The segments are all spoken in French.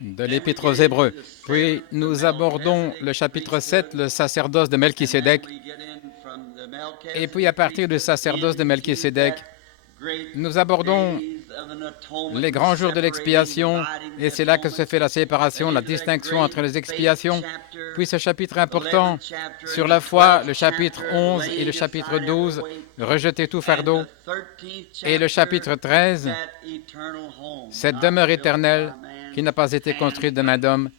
de l'Épître aux Hébreux. Puis nous abordons le chapitre 7, le sacerdoce de Melchisédek. Et puis à partir du sacerdoce de Melchisédek, nous abordons les grands jours de l'expiation, et c'est là que se fait la séparation, la distinction entre les expiations. Puis ce chapitre important sur la foi, le chapitre 11 et le chapitre 12, rejeter tout fardeau, et le chapitre 13, cette demeure éternelle qui n'a pas été construite de main d'homme,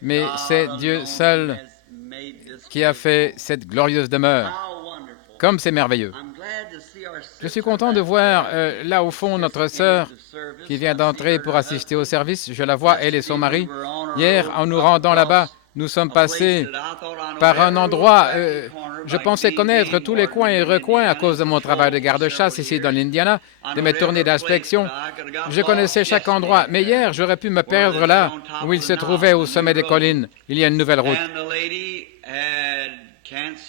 mais c'est Dieu seul qui a fait cette glorieuse demeure. Comme c'est merveilleux. Je suis content de voir là au fond notre sœur qui vient d'entrer pour assister au service. Je la vois, elle et son mari. Hier, en nous rendant là-bas, nous sommes passés par un endroit, je pensais connaître tous les coins et recoins à cause de mon travail de garde-chasse ici dans l'Indiana, de mes tournées d'inspection. Je connaissais chaque endroit, mais hier, j'aurais pu me perdre là où il se trouvait au sommet des collines. Il y a une nouvelle route.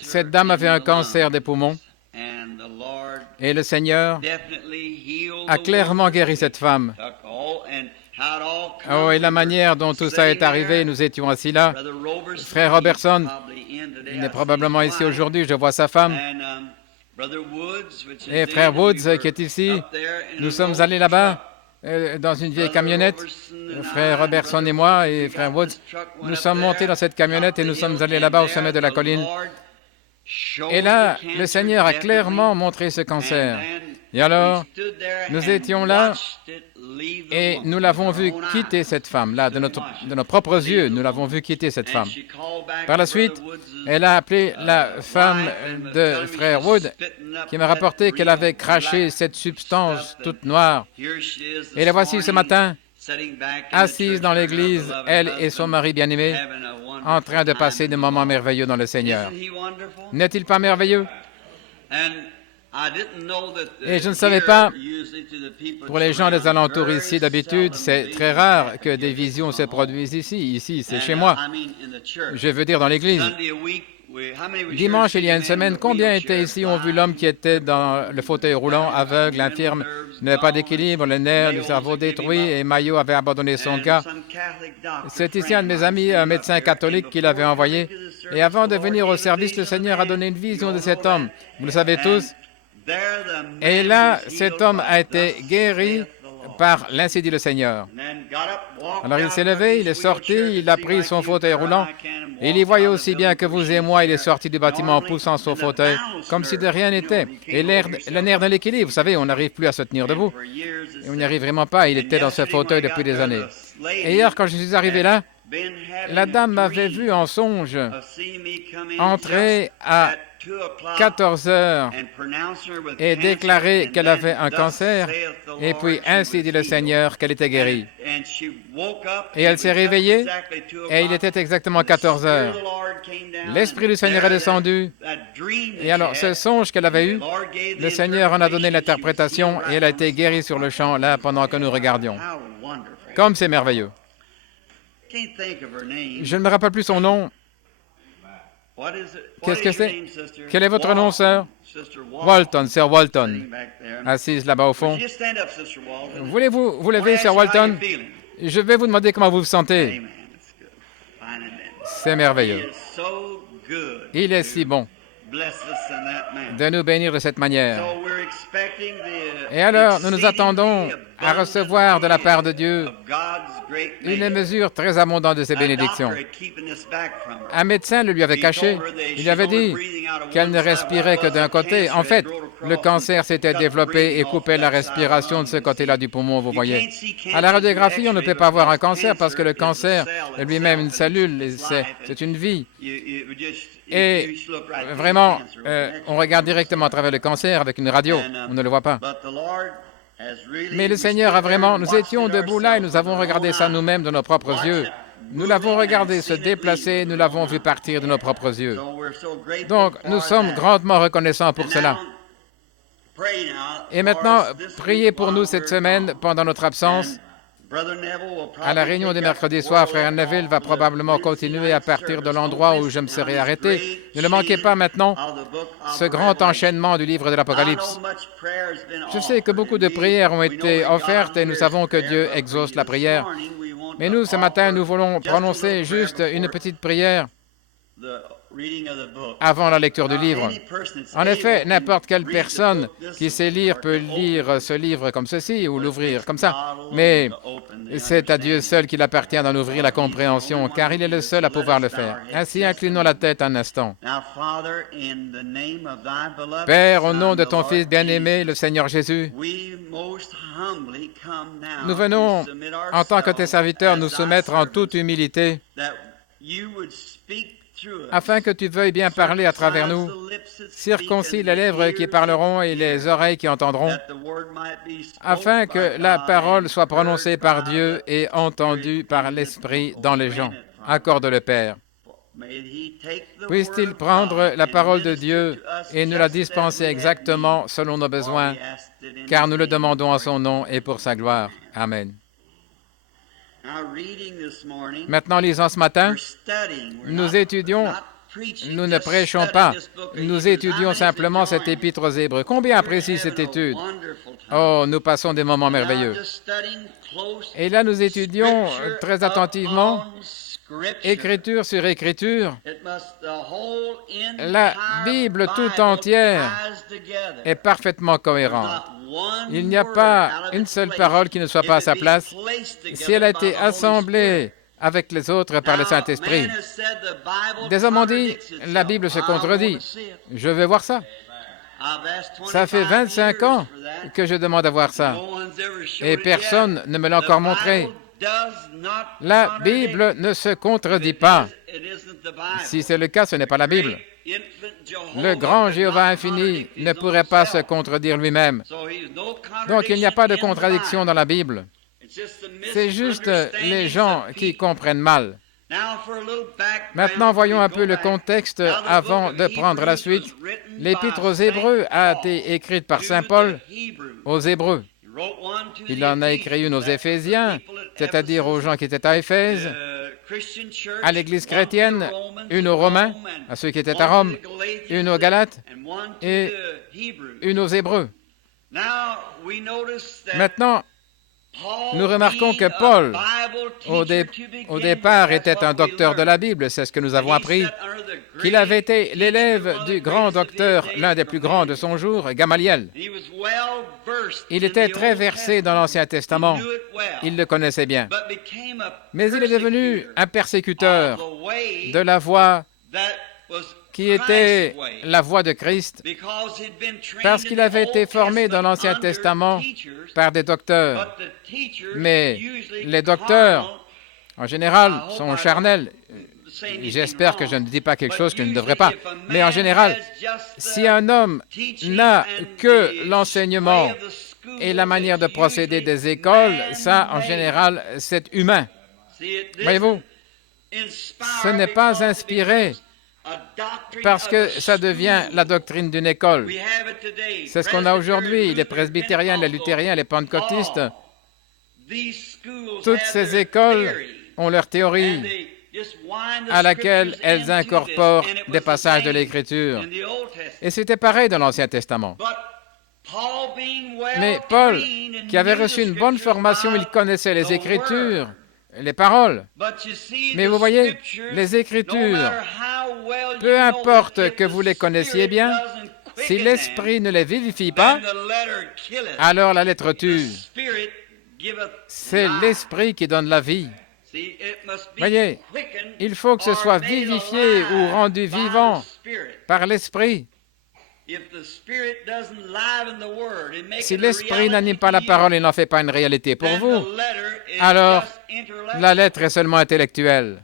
Cette dame avait un cancer des poumons et le Seigneur a clairement guéri cette femme. Oh, et la manière dont tout ça est arrivé, nous étions assis là. Frère Robertson, il est probablement ici aujourd'hui, je vois sa femme. Et frère Woods qui est ici, nous sommes allés là-bas dans une vieille camionnette. Frère Robertson et moi et frère Woods, nous sommes montés dans cette camionnette et nous sommes allés là-bas au sommet de la colline. Et là, le Seigneur a clairement montré ce cancer. Et alors, nous étions là et nous l'avons vu quitter cette femme, là, de nos propres yeux, nous l'avons vu quitter cette femme. Par la suite, elle a appelé la femme de frère Wood qui m'a rapporté qu'elle avait craché cette substance toute noire. Et la voici ce matin, assise dans l'église, elle et son mari bien-aimé, en train de passer des moments merveilleux dans le Seigneur. N'est-il pas merveilleux? Et je ne savais pas, pour les gens des alentours ici, d'habitude, c'est très rare que des visions se produisent ici. Ici, c'est chez moi. Je veux dire dans l'église. Dimanche, il y a une semaine, combien étaient ici ont vu l'homme qui était dans le fauteuil roulant, aveugle, infirme, n'avait pas d'équilibre, le nerf du cerveau détruit, et Mayo avait abandonné son cas. C'est ici un de mes amis, un médecin catholique, qui l'avait envoyé. Et avant de venir au service, le Seigneur a donné une vision de cet homme. Vous le savez tous. Et là, cet homme a été guéri par l'ainsi dit le Seigneur. Alors il s'est levé, il est sorti, il a pris son fauteuil roulant, et il y voyait aussi bien que vous et moi, il est sorti du bâtiment en poussant son fauteuil, comme si de rien n'était. Et le nerf de l'équilibre, vous savez, on n'arrive plus à se tenir debout. Et on n'y arrive vraiment pas, il était dans ce fauteuil depuis des années. Et hier, quand je suis arrivé là, la dame m'avait vu en songe entrer à 14 heures et déclarer qu'elle avait un cancer, et puis ainsi dit le Seigneur qu'elle était guérie. Et elle s'est réveillée, et il était exactement 14 heures. L'Esprit du Seigneur est descendu, et alors ce songe qu'elle avait eu, le Seigneur en a donné l'interprétation, et elle a été guérie sur le champ, là, pendant que nous regardions. Comme c'est merveilleux. Je ne me rappelle plus son nom. Qu'est-ce que c'est? Quel est votre nom, sœur? Walton, sœur Walton, assise là-bas au fond. Voulez-vous vous lever, sœur Walton? Je vais vous demander comment vous vous sentez. C'est merveilleux. Il est si bon de nous bénir de cette manière. Et alors, nous nous attendons à recevoir de la part de Dieu une mesure très abondante de ses bénédictions. Un médecin le lui avait caché. Il avait dit qu'elle ne respirait que d'un côté. En fait, le cancer s'était développé et coupait la respiration de ce côté-là du poumon, vous voyez. À la radiographie, on ne peut pas voir un cancer parce que le cancer est lui-même une cellule, c'est une vie. Et vraiment, on regarde directement à travers le cancer avec une radio, on ne le voit pas. Mais le Seigneur a vraiment... Nous étions debout là et nous avons regardé ça nous-mêmes de nos propres yeux. Nous l'avons regardé se déplacer, nous l'avons vu partir de nos propres yeux. Donc, nous sommes grandement reconnaissants pour cela. Et maintenant, priez pour nous cette semaine pendant notre absence À la réunion de mercredi soir, Frère Neville va probablement continuer à partir de l'endroit où je me serai arrêté. Ne le manquez pas maintenant, ce grand enchaînement du livre de l'Apocalypse. Je sais que beaucoup de prières ont été offertes et nous savons que Dieu exauce la prière. Mais nous, ce matin, nous voulons prononcer juste une petite prière avant la lecture du livre. En effet, n'importe quelle personne qui sait lire peut lire ce livre comme ceci ou l'ouvrir comme ça. Mais c'est à Dieu seul qu'il appartient d'en ouvrir la compréhension, car il est le seul à pouvoir le faire. Ainsi, inclinons la tête un instant. Père, au nom de ton Fils bien-aimé, le Seigneur Jésus, nous venons, en tant que tes serviteurs, nous soumettre en toute humilité afin que tu veuilles bien parler à travers nous. Circoncis les lèvres qui parleront et les oreilles qui entendront, afin que la parole soit prononcée par Dieu et entendue par l'Esprit dans les gens. Accorde le Père. Puisse-t-il prendre la parole de Dieu et nous la dispenser exactement selon nos besoins, car nous le demandons en son nom et pour sa gloire. Amen. Maintenant, lisant ce matin, nous étudions, nous ne prêchons pas, nous étudions simplement cette épître aux Hébreux. Combien apprécie cette étude? Oh, nous passons des moments merveilleux. Et là, nous étudions très attentivement, écriture sur écriture. La Bible tout entière est parfaitement cohérente. Il n'y a pas une seule parole qui ne soit pas à sa place si elle a été assemblée avec les autres par le Saint-Esprit. Des hommes ont dit, la Bible se contredit. Je veux voir ça. Ça fait 25 ans que je demande à voir ça. Et personne ne me l'a encore montré. La Bible ne se contredit pas. Si c'est le cas, ce n'est pas la Bible. Le grand Jéhovah infini ne pourrait pas se contredire lui-même. Donc, il n'y a pas de contradiction dans la Bible. C'est juste les gens qui comprennent mal. Maintenant, voyons un peu le contexte avant de prendre la suite. L'Épître aux Hébreux a été écrite par saint Paul aux Hébreux. Il en a écrit une aux Éphésiens, c'est-à-dire aux gens qui étaient à Éphèse, à l'Église chrétienne, une aux Romains, à ceux qui étaient à Rome, une aux Galates et une aux Hébreux. Maintenant, nous remarquons que Paul, au départ, était un docteur de la Bible, c'est ce que nous avons appris, qu'il avait été l'élève du grand docteur, l'un des plus grands de son jour, Gamaliel. Il était très versé dans l'Ancien Testament, il le connaissait bien. Mais il est devenu un persécuteur de la voie qui était la voie de Christ, parce qu'il avait été formé dans l'Ancien Testament par des docteurs. Mais les docteurs, en général, sont charnels. J'espère que je ne dis pas quelque chose que je ne devrais pas. Mais en général, si un homme n'a que l'enseignement et la manière de procéder des écoles, ça, en général, c'est humain. Voyez-vous, ce n'est pas inspiré parce que ça devient la doctrine d'une école. C'est ce qu'on a aujourd'hui, les presbytériens, les luthériens, les pentecôtistes. Toutes ces écoles ont leur théorie à laquelle elles incorporent des passages de l'Écriture. Et c'était pareil dans l'Ancien Testament. Mais Paul, qui avait reçu une bonne formation, il connaissait les Écritures, les paroles. Mais vous voyez, les Écritures, peu importe que vous les connaissiez bien, si l'Esprit ne les vivifie pas, alors la lettre tue. C'est l'Esprit qui donne la vie. Voyez, il faut que ce soit vivifié ou rendu vivant par l'Esprit. Si l'Esprit n'anime pas la parole et n'en fait pas une réalité pour vous, alors la lettre est seulement intellectuelle.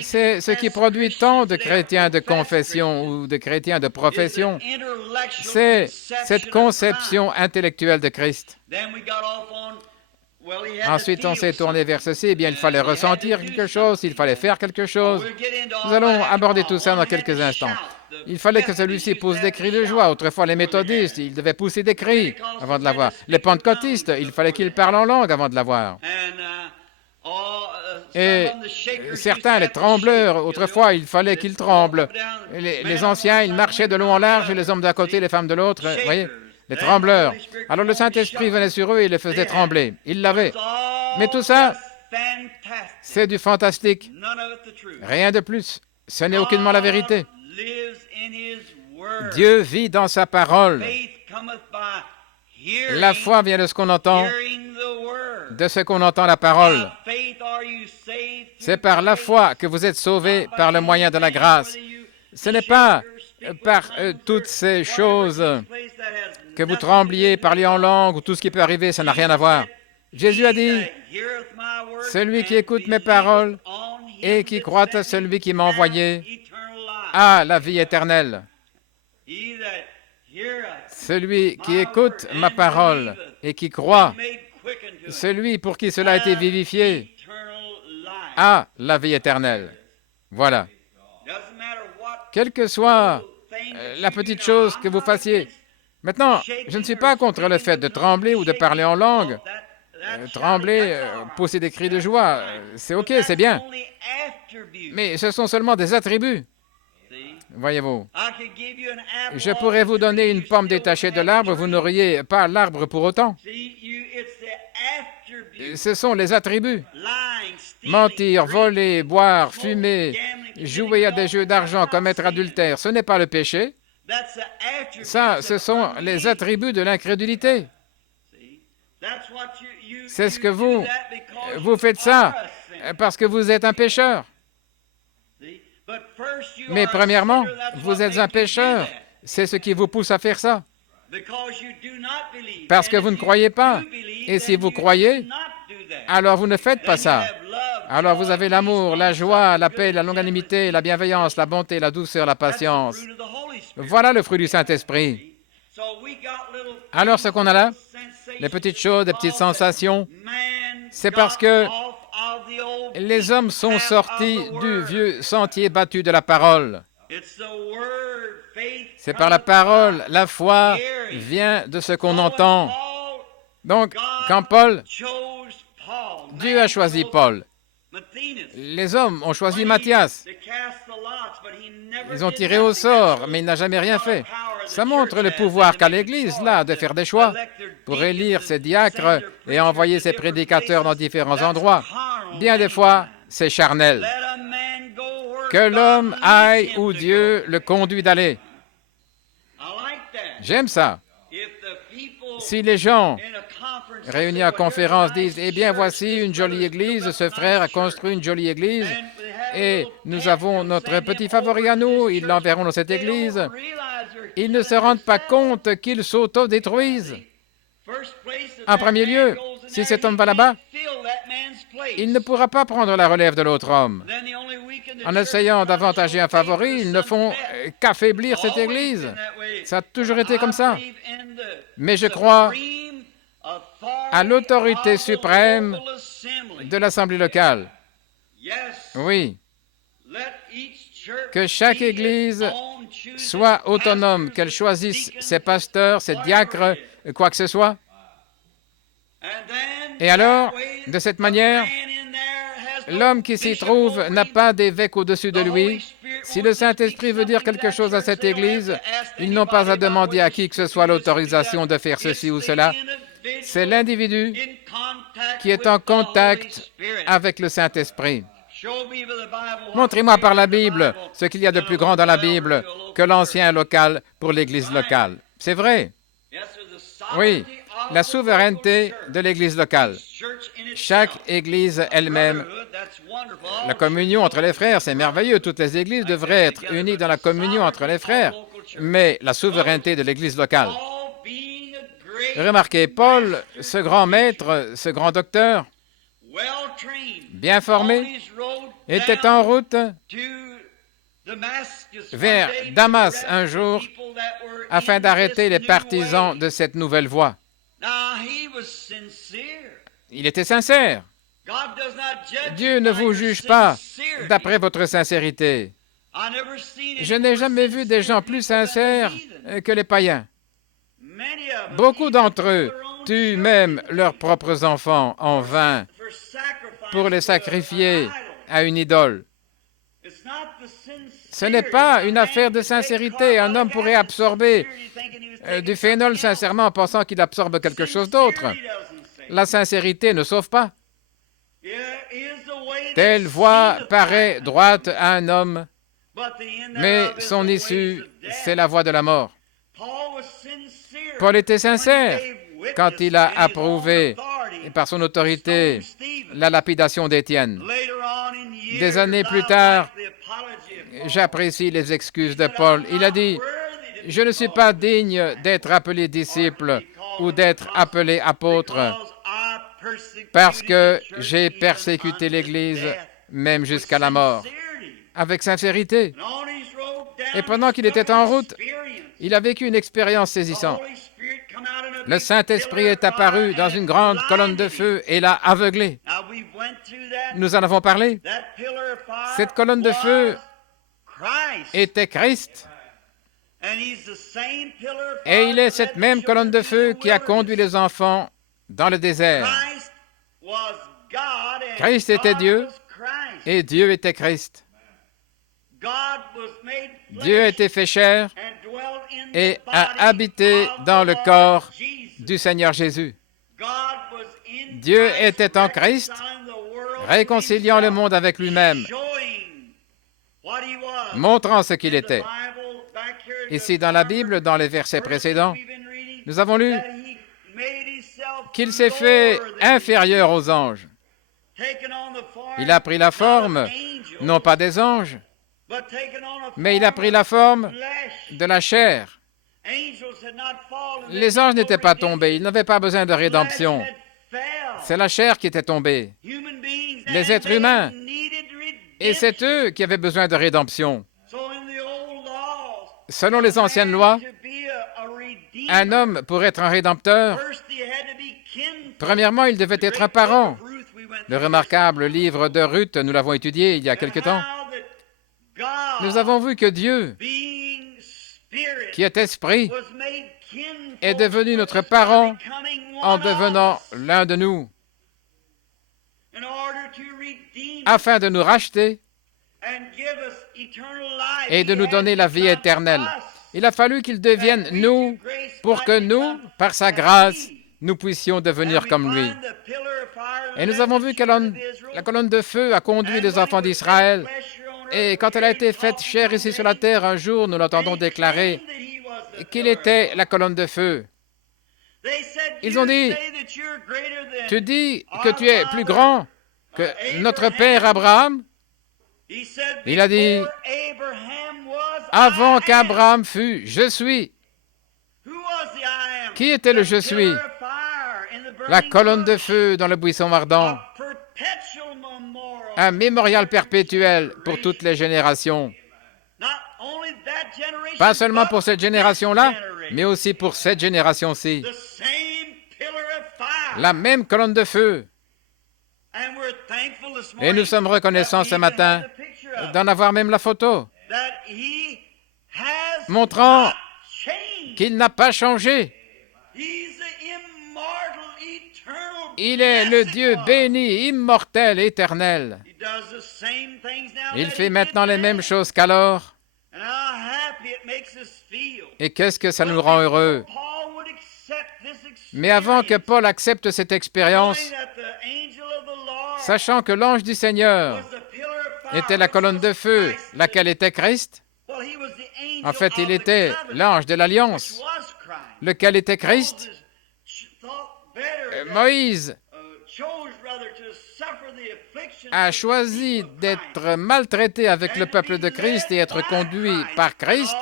C'est ce qui produit tant de chrétiens de confession ou de chrétiens de profession. C'est cette conception intellectuelle de Christ. Ensuite, on s'est tourné vers ceci. Eh bien, il fallait ressentir quelque chose, il fallait faire quelque chose. Nous allons aborder tout ça dans quelques instants. il fallait que celui-ci pousse des cris de joie. Autrefois, les méthodistes, ils devaient pousser des cris avant de l'avoir. Les pentecôtistes, il fallait qu'ils parlent en langue avant de l'avoir. Et certains, les trembleurs, autrefois, il fallait qu'ils tremblent. Les anciens, ils marchaient de long en large, les hommes d'un côté, les femmes de l'autre. Vous voyez, les trembleurs. Alors le Saint-Esprit venait sur eux et les faisait trembler. Ils l'avaient. Mais tout ça, c'est du fantastique. Rien de plus. Ce n'est aucunement la vérité. Dieu vit dans sa parole. La foi vient de ce qu'on entend, de ce qu'on entend la parole. C'est par la foi que vous êtes sauvés par le moyen de la grâce. Ce n'est pas par toutes ces choses que vous trembliez, parliez en langue ou tout ce qui peut arriver, ça n'a rien à voir. Jésus a dit, « Celui qui écoute mes paroles et qui croit à celui qui m'a envoyé a la vie éternelle. » Celui qui écoute ma parole et qui croit, celui pour qui cela a été vivifié, a la vie éternelle. Voilà. Quelle que soit la petite chose que vous fassiez. Maintenant, je ne suis pas contre le fait de trembler ou de parler en langue. Trembler, pousser des cris de joie, c'est OK, c'est bien. Mais ce sont seulement des attributs. Voyez-vous, je pourrais vous donner une pomme détachée de l'arbre, vous n'auriez pas l'arbre pour autant. Ce sont les attributs. Mentir, voler, boire, fumer, jouer à des jeux d'argent, commettre adultère, ce n'est pas le péché. Ça, ce sont les attributs de l'incrédulité. C'est ce que vous faites ça parce que vous êtes un pécheur. Mais premièrement, vous êtes un pécheur. C'est ce qui vous pousse à faire ça. Parce que vous ne croyez pas. Et si vous croyez, alors vous ne faites pas ça. Alors vous avez l'amour, la joie, la paix, la longanimité, la bienveillance, la bonté, la douceur, la patience. Voilà le fruit du Saint-Esprit. Alors ce qu'on a là, les petites choses, les petites sensations, c'est parce que les hommes sont sortis du vieux sentier battu de la parole. C'est par la parole, la foi vient de ce qu'on entend. Donc, quand Dieu a choisi Paul, les hommes ont choisi Matthias. Ils ont tiré au sort, mais il n'a jamais rien fait. Ça montre le pouvoir qu'a l'Église, là, de faire des choix pour élire ses diacres et envoyer ses prédicateurs dans différents endroits. Bien des fois, c'est charnel. Que l'homme aille où Dieu le conduit d'aller. J'aime ça. Si les gens réunis en conférence disent, eh bien, voici une jolie église, ce frère a construit une jolie église, et nous avons notre petit favori à nous, ils l'enverront dans cette église. Ils ne se rendent pas compte qu'ils s'auto-détruisent. En premier lieu, si cet homme va là-bas, il ne pourra pas prendre la relève de l'autre homme. En essayant d'avantager un favori, ils ne font qu'affaiblir cette église. Ça a toujours été comme ça. Mais je crois à l'autorité suprême de l'Assemblée locale. Oui. Que chaque Église soit autonome, qu'elle choisisse ses pasteurs, ses diacres, quoi que ce soit. Et alors, de cette manière, l'homme qui s'y trouve n'a pas d'évêque au-dessus de lui. Si le Saint-Esprit veut dire quelque chose à cette Église, ils n'ont pas à demander à qui que ce soit l'autorisation de faire ceci ou cela. C'est l'individu qui est en contact avec le Saint-Esprit. Montrez-moi par la Bible ce qu'il y a de plus grand dans la Bible que l'ancien local pour l'Église locale. C'est vrai. Oui, la souveraineté de l'Église locale. Chaque Église elle-même. La communion entre les frères, c'est merveilleux. Toutes les Églises devraient être unies dans la communion entre les frères. Mais la souveraineté de l'Église locale. Remarquez, Paul, ce grand maître, ce grand docteur, bien formé, était en route vers Damas un jour afin d'arrêter les partisans de cette nouvelle voie. Il était sincère. Dieu ne vous juge pas d'après votre sincérité. Je n'ai jamais vu des gens plus sincères que les païens. Beaucoup d'entre eux tuent même leurs propres enfants en vain pour les sacrifier à une idole. Ce n'est pas une affaire de sincérité. Un homme pourrait absorber du phénol sincèrement en pensant qu'il absorbe quelque chose d'autre. La sincérité ne sauve pas. Telle voie paraît droite à un homme, mais son issue, c'est la voie de la mort. Paul était sincère quand il a approuvé par son autorité la lapidation d'Étienne. Des années plus tard, j'apprécie les excuses de Paul. Il a dit, « Je ne suis pas digne d'être appelé disciple ou d'être appelé apôtre parce que j'ai persécuté l'Église, même jusqu'à la mort. » Avec sincérité. Et pendant qu'il était en route, il a vécu une expérience saisissante. Le Saint-Esprit est apparu dans une grande colonne de feu et l'a aveuglé. Nous en avons parlé. Cette colonne de feu était Christ. Et il est cette même colonne de feu qui a conduit les enfants dans le désert. Christ était Dieu et Dieu était Christ. Dieu a été fait chair et a habité dans le corps du Seigneur Jésus. Dieu était en Christ, réconciliant le monde avec lui-même, montrant ce qu'il était. Ici dans la Bible, dans les versets précédents, nous avons lu qu'il s'est fait inférieur aux anges. Il a pris la forme, non pas des anges, mais il a pris la forme de la chair. Les anges n'étaient pas tombés, ils n'avaient pas besoin de rédemption. C'est la chair qui était tombée. Les êtres humains, et c'est eux qui avaient besoin de rédemption. Selon les anciennes lois, un homme, pour être un rédempteur, premièrement, il devait être un parent. Le remarquable livre de Ruth, nous l'avons étudié il y a quelque temps. Nous avons vu que Dieu, qui est esprit, est devenu notre parent en devenant l'un de nous, afin de nous racheter et de nous donner la vie éternelle. Il a fallu qu'il devienne nous pour que nous, par sa grâce, nous puissions devenir comme lui. Et nous avons vu que la colonne de feu a conduit les enfants d'Israël. Et quand elle a été faite chair ici sur la terre, un jour, nous l'entendons déclarer qu'il était la colonne de feu. Ils ont dit, « Tu dis que tu es plus grand que notre père Abraham ?» Il a dit, « Avant qu'Abraham fût, je suis. » Qui était le « je suis » ? La colonne de feu dans le buisson ardent. Un mémorial perpétuel pour toutes les générations. Pas seulement pour cette génération-là, mais aussi pour cette génération-ci. La même colonne de feu. Et nous sommes reconnaissants ce matin d'en avoir même la photo, montrant qu'il n'a pas changé. Il est le Dieu béni, immortel, éternel. Il fait maintenant les mêmes choses qu'alors. Et qu'est-ce que ça nous rend heureux? Mais avant que Paul accepte cette expérience, sachant que l'ange du Seigneur était la colonne de feu, laquelle était Christ, en fait, il était l'ange de l'Alliance, lequel était Christ. Moïse a choisi d'être maltraité avec le peuple de Christ et être conduit par Christ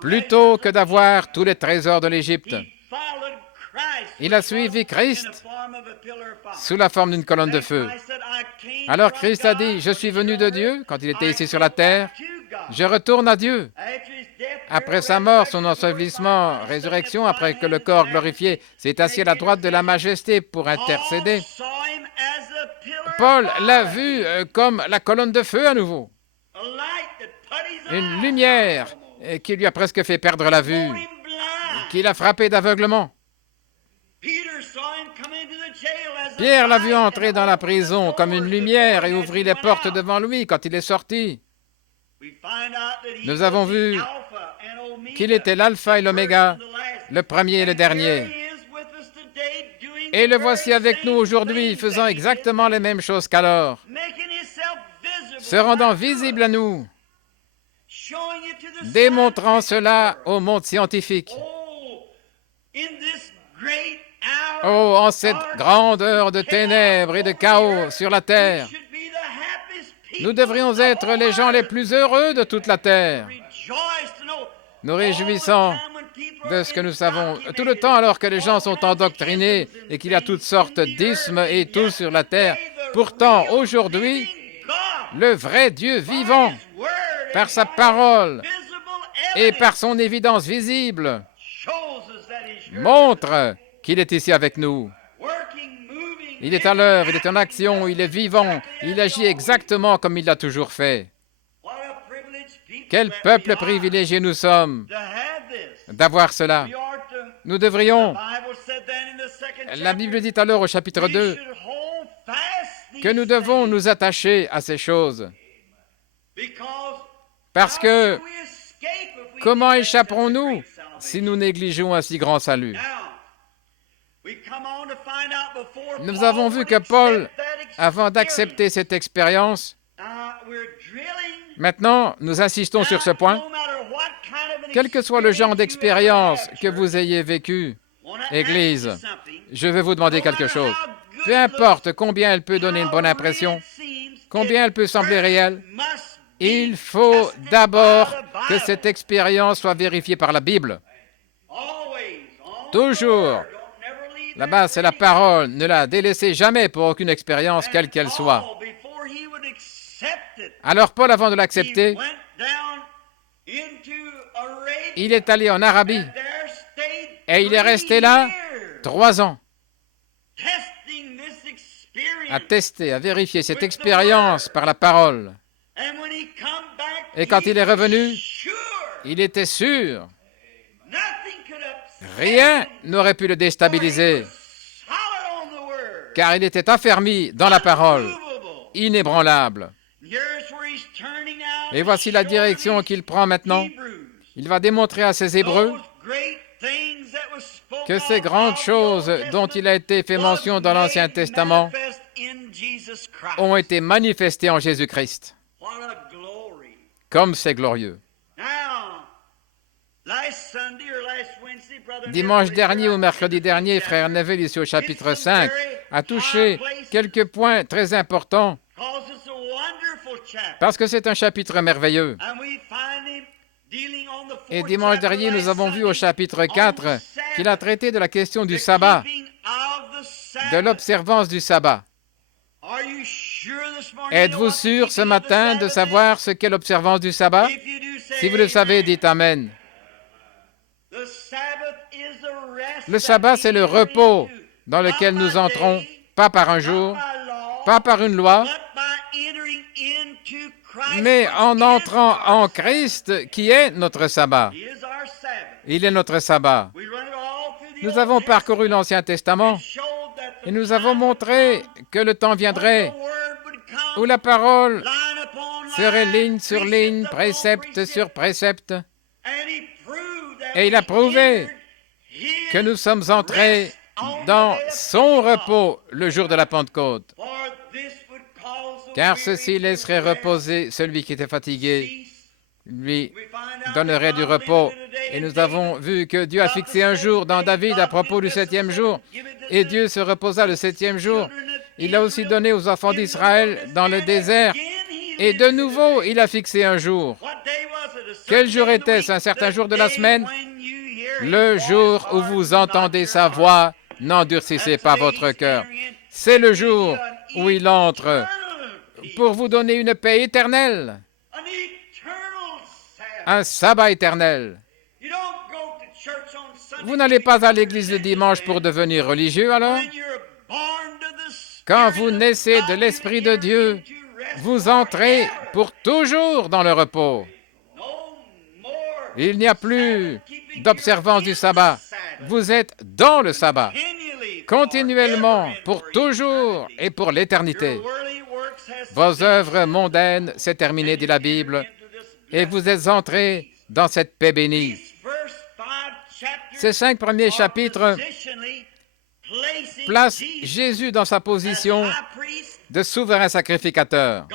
plutôt que d'avoir tous les trésors de l'Égypte. Il a suivi Christ sous la forme d'une colonne de feu. Alors Christ a dit, « Je suis venu de Dieu, quand il était ici sur la terre, je retourne à Dieu. » Après sa mort, son ensevelissement, résurrection, après que le corps glorifié s'est assis à la droite de la majesté pour intercéder, Paul l'a vu comme la colonne de feu à nouveau. une lumière qui lui a presque fait perdre la vue, qui l'a frappé d'aveuglement. Pierre l'a vu entrer dans la prison comme une lumière et ouvrit les portes devant lui quand il est sorti. Nous avons vu qu'il était l'alpha et l'oméga, le premier et le dernier. Et le voici avec nous aujourd'hui, faisant exactement les mêmes choses qu'alors, se rendant visible à nous, démontrant cela au monde scientifique. Oh, en cette grande heure de ténèbres et de chaos sur la terre, nous devrions être les gens les plus heureux de toute la terre. Nous réjouissons de ce que nous savons tout le temps alors que les gens sont endoctrinés et qu'il y a toutes sortes d'ismes et tout sur la terre. Pourtant, aujourd'hui, le vrai Dieu vivant, par sa parole et par son évidence visible, montre qu'il est ici avec nous. Il est à l'œuvre, il est en action, il est vivant, il agit exactement comme il l'a toujours fait. Quel peuple privilégié nous sommes d'avoir cela. Nous devrions, la Bible dit alors au chapitre 2, que nous devons nous attacher à ces choses. Parce que comment échapperons-nous si nous négligeons un si grand salut? Nous avons vu que Paul, avant d'accepter cette expérience, maintenant, nous insistons sur ce point. Quel que soit le genre d'expérience que vous ayez vécu, Église, je vais vous demander quelque chose. Peu importe combien elle peut donner une bonne impression, combien elle peut sembler réelle, il faut d'abord que cette expérience soit vérifiée par la Bible. Toujours. Là-bas, c'est la parole. Ne la délaissez jamais pour aucune expérience, quelle qu'elle soit. Alors Paul, avant de l'accepter, il est allé en Arabie et il est resté là 3 ans à tester, à vérifier cette expérience par la parole. Et quand il est revenu, il était sûr. Rien n'aurait pu le déstabiliser, car il était affermi dans la parole, inébranlable. Et voici la direction qu'il prend maintenant. Il va démontrer à ses Hébreux que ces grandes choses dont il a été fait mention dans l'Ancien Testament ont été manifestées en Jésus-Christ. Comme c'est glorieux. Dimanche dernier ou mercredi dernier, frère Neville, ici au chapitre 5, a touché quelques points très importants parce que c'est un chapitre merveilleux. Et dimanche dernier, nous avons vu au chapitre 4 qu'il a traité de la question du sabbat, de l'observance du sabbat. Êtes-vous sûr ce matin de savoir ce qu'est l'observance du sabbat? Si vous le savez, dites Amen. Le sabbat, c'est le repos dans lequel nous entrons, pas par un jour, pas par une loi, mais en entrant en Christ, qui est notre sabbat. Il est notre sabbat. Nous avons parcouru l'Ancien Testament et nous avons montré que le temps viendrait où la parole serait ligne sur ligne, précepte sur précepte. Et il a prouvé que nous sommes entrés dans son repos le jour de la Pentecôte. Car ceci laisserait reposer celui qui était fatigué, lui donnerait du repos. Et nous avons vu que Dieu a fixé un jour dans David à propos du 7e jour, et Dieu se reposa le 7e jour. Il l'a aussi donné aux enfants d'Israël dans le désert, et de nouveau, il a fixé un jour. Quel jour était-ce? Un certain jour de la semaine? Le jour où vous entendez sa voix, n'endurcissez pas votre cœur. C'est le jour où il entre pour vous donner une paix éternelle, un sabbat éternel. Vous n'allez pas à l'église le dimanche pour devenir religieux alors? Quand vous naissez de l'Esprit de Dieu, vous entrez pour toujours dans le repos. Il n'y a plus d'observance du sabbat. Vous êtes dans le sabbat, continuellement, pour toujours et pour l'éternité. Vos œuvres mondaines s'est terminées, dit la Bible, et vous êtes entrés dans cette paix bénie. Ces 5 premiers chapitres placent Jésus dans sa position de souverain sacrificateur.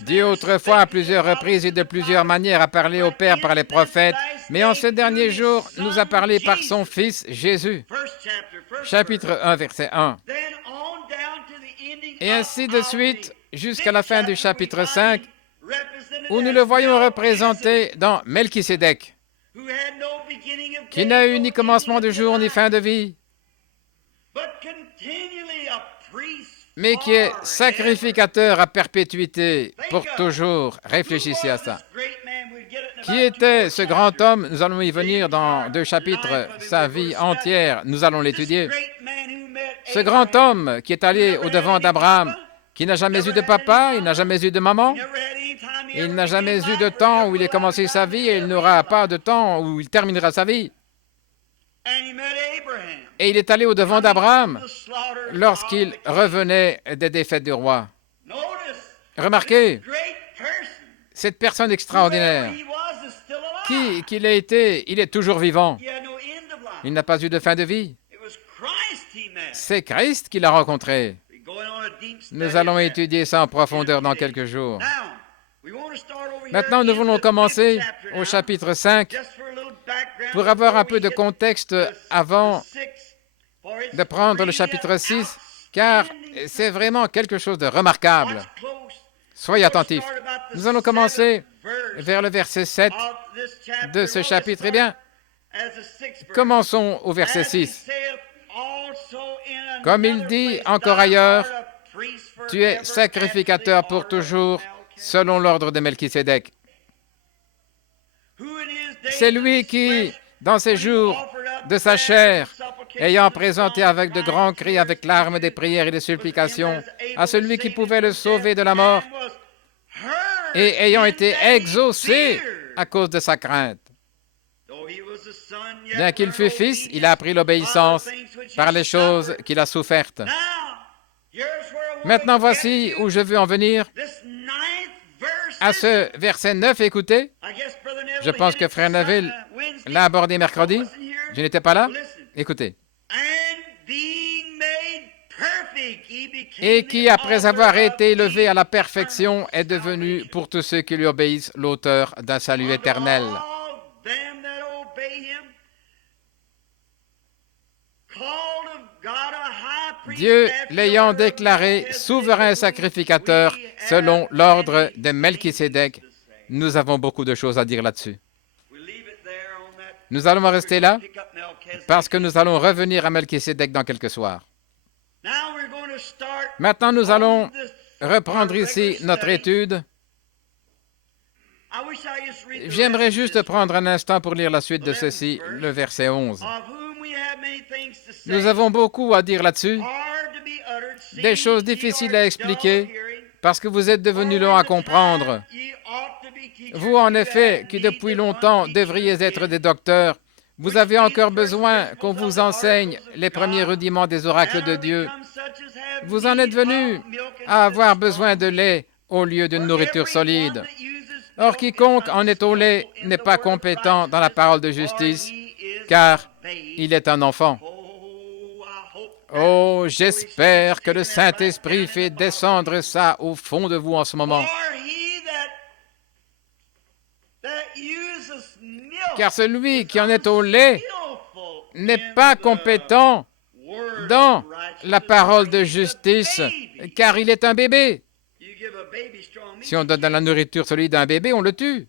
Dieu autrefois à plusieurs reprises et de plusieurs manières a parlé au Père par les prophètes, mais en ces derniers jours nous a parlé par son Fils Jésus. Chapitre 1, verset 1. Et ainsi de suite jusqu'à la fin du chapitre 5, où nous le voyons représenté dans Melchisédek, qui n'a eu ni commencement de jour ni fin de vie, mais qui est sacrificateur à perpétuité pour toujours. Réfléchissez à ça. Qui était ce grand homme? Nous allons y venir dans 2 chapitres, sa vie entière, nous allons l'étudier. Ce grand homme qui est allé au-devant d'Abraham, qui n'a jamais eu de papa, il n'a jamais eu de maman, il n'a jamais eu de temps où il a commencé sa vie et il n'aura pas de temps où il terminera sa vie. Et il est allé au-devant d'Abraham lorsqu'il revenait des défaites du roi. Remarquez, cette personne extraordinaire, qui qu'il ait été, il est toujours vivant. Il n'a pas eu de fin de vie. C'est Christ qui l'a rencontré. Nous allons étudier ça en profondeur dans quelques jours. Maintenant, nous voulons commencer au chapitre 5 pour avoir un peu de contexte avant de prendre le chapitre 6, car c'est vraiment quelque chose de remarquable. Soyez attentifs. Nous allons commencer vers le verset 7 de ce chapitre. Eh bien, commençons au verset 6. Comme il dit encore ailleurs, tu es sacrificateur pour toujours, selon l'ordre de Melchisédek. C'est lui qui, dans ses jours de sa chair, ayant présenté avec de grands cris, avec larmes, des prières et des supplications, à celui qui pouvait le sauver de la mort, et ayant été exaucé à cause de sa crainte. Bien qu'il fût fils, il a appris l'obéissance par les choses qu'il a souffertes. Maintenant, voici où je veux en venir. À ce verset 9, écoutez, je pense que Frère Neville l'a abordé mercredi. Je n'étais pas là. Écoutez. Et qui, après avoir été élevé à la perfection, est devenu, pour tous ceux qui lui obéissent, l'auteur d'un salut éternel. Dieu l'ayant déclaré souverain sacrificateur selon l'ordre de Melchisédek, nous avons beaucoup de choses à dire là-dessus. Nous allons en rester là parce que nous allons revenir à Melchisédek dans quelques soirs. Maintenant, nous allons reprendre ici notre étude. J'aimerais juste prendre un instant pour lire la suite de ceci, le verset 11. Nous avons beaucoup à dire là-dessus, des choses difficiles à expliquer, parce que vous êtes devenus longs à comprendre. Vous, en effet, qui depuis longtemps devriez être des docteurs, vous avez encore besoin qu'on vous enseigne les premiers rudiments des oracles de Dieu. Vous en êtes venus à avoir besoin de lait au lieu d'une nourriture solide. Or, quiconque en est au lait n'est pas compétent dans la parole de justice, car il est un enfant. Oh, j'espère que le Saint-Esprit fait descendre ça au fond de vous en ce moment. Car celui qui en est au lait n'est pas compétent dans la parole de justice, car il est un bébé. Si on donne de la nourriture solide à un bébé, on le tue.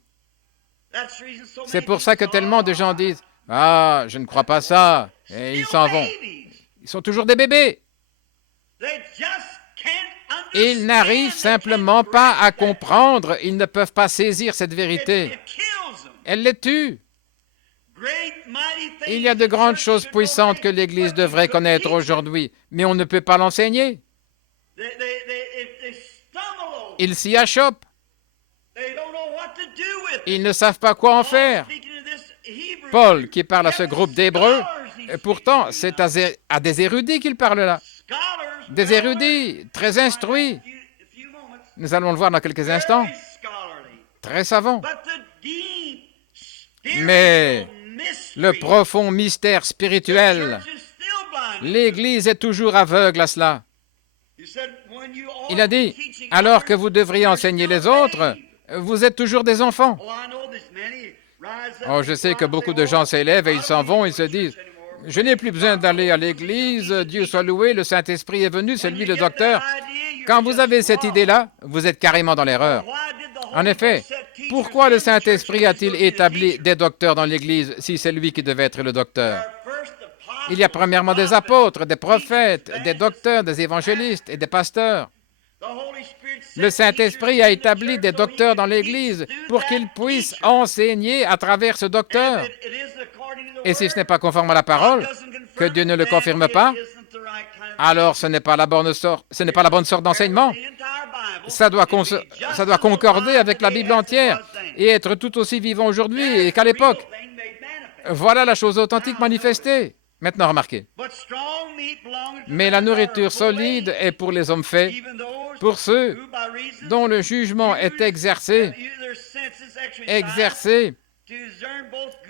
C'est pour ça que tellement de gens disent « Ah, je ne crois pas ça », et ils s'en vont. Ils sont toujours des bébés. Ils n'arrivent simplement pas à comprendre, ils ne peuvent pas saisir cette vérité. Elle les tue. Il y a de grandes choses puissantes que l'Église devrait connaître aujourd'hui, mais on ne peut pas l'enseigner. Ils s'y achoppent. Ils ne savent pas quoi en faire. Paul, qui parle à ce groupe d'Hébreux, pourtant, c'est à des érudits qu'il parle là. Des érudits très instruits. Nous allons le voir dans quelques instants. Très savants. Mais le profond mystère spirituel, l'Église est toujours aveugle à cela. Il a dit, alors que vous devriez enseigner les autres, vous êtes toujours des enfants. Oh, je sais que beaucoup de gens s'élèvent et ils s'en vont, ils se disent, je n'ai plus besoin d'aller à l'église, Dieu soit loué, le Saint-Esprit est venu, c'est lui le docteur. Quand vous avez cette idée-là, vous êtes carrément dans l'erreur. En effet, pourquoi le Saint-Esprit a-t-il établi des docteurs dans l'Église si c'est lui qui devait être le docteur? Il y a premièrement des apôtres, des prophètes, des docteurs, des évangélistes et des pasteurs. Le Saint-Esprit a établi des docteurs dans l'Église pour qu'ils puissent enseigner à travers ce docteur. Et si ce n'est pas conforme à la parole, que Dieu ne le confirme pas, alors ce n'est pas la bonne sorte d'enseignement. Ça doit concorder avec la Bible entière et être tout aussi vivant aujourd'hui qu'à l'époque. Voilà la chose authentique manifestée. Maintenant, remarquez. Mais la nourriture solide est pour les hommes faits, pour ceux dont le jugement est exercé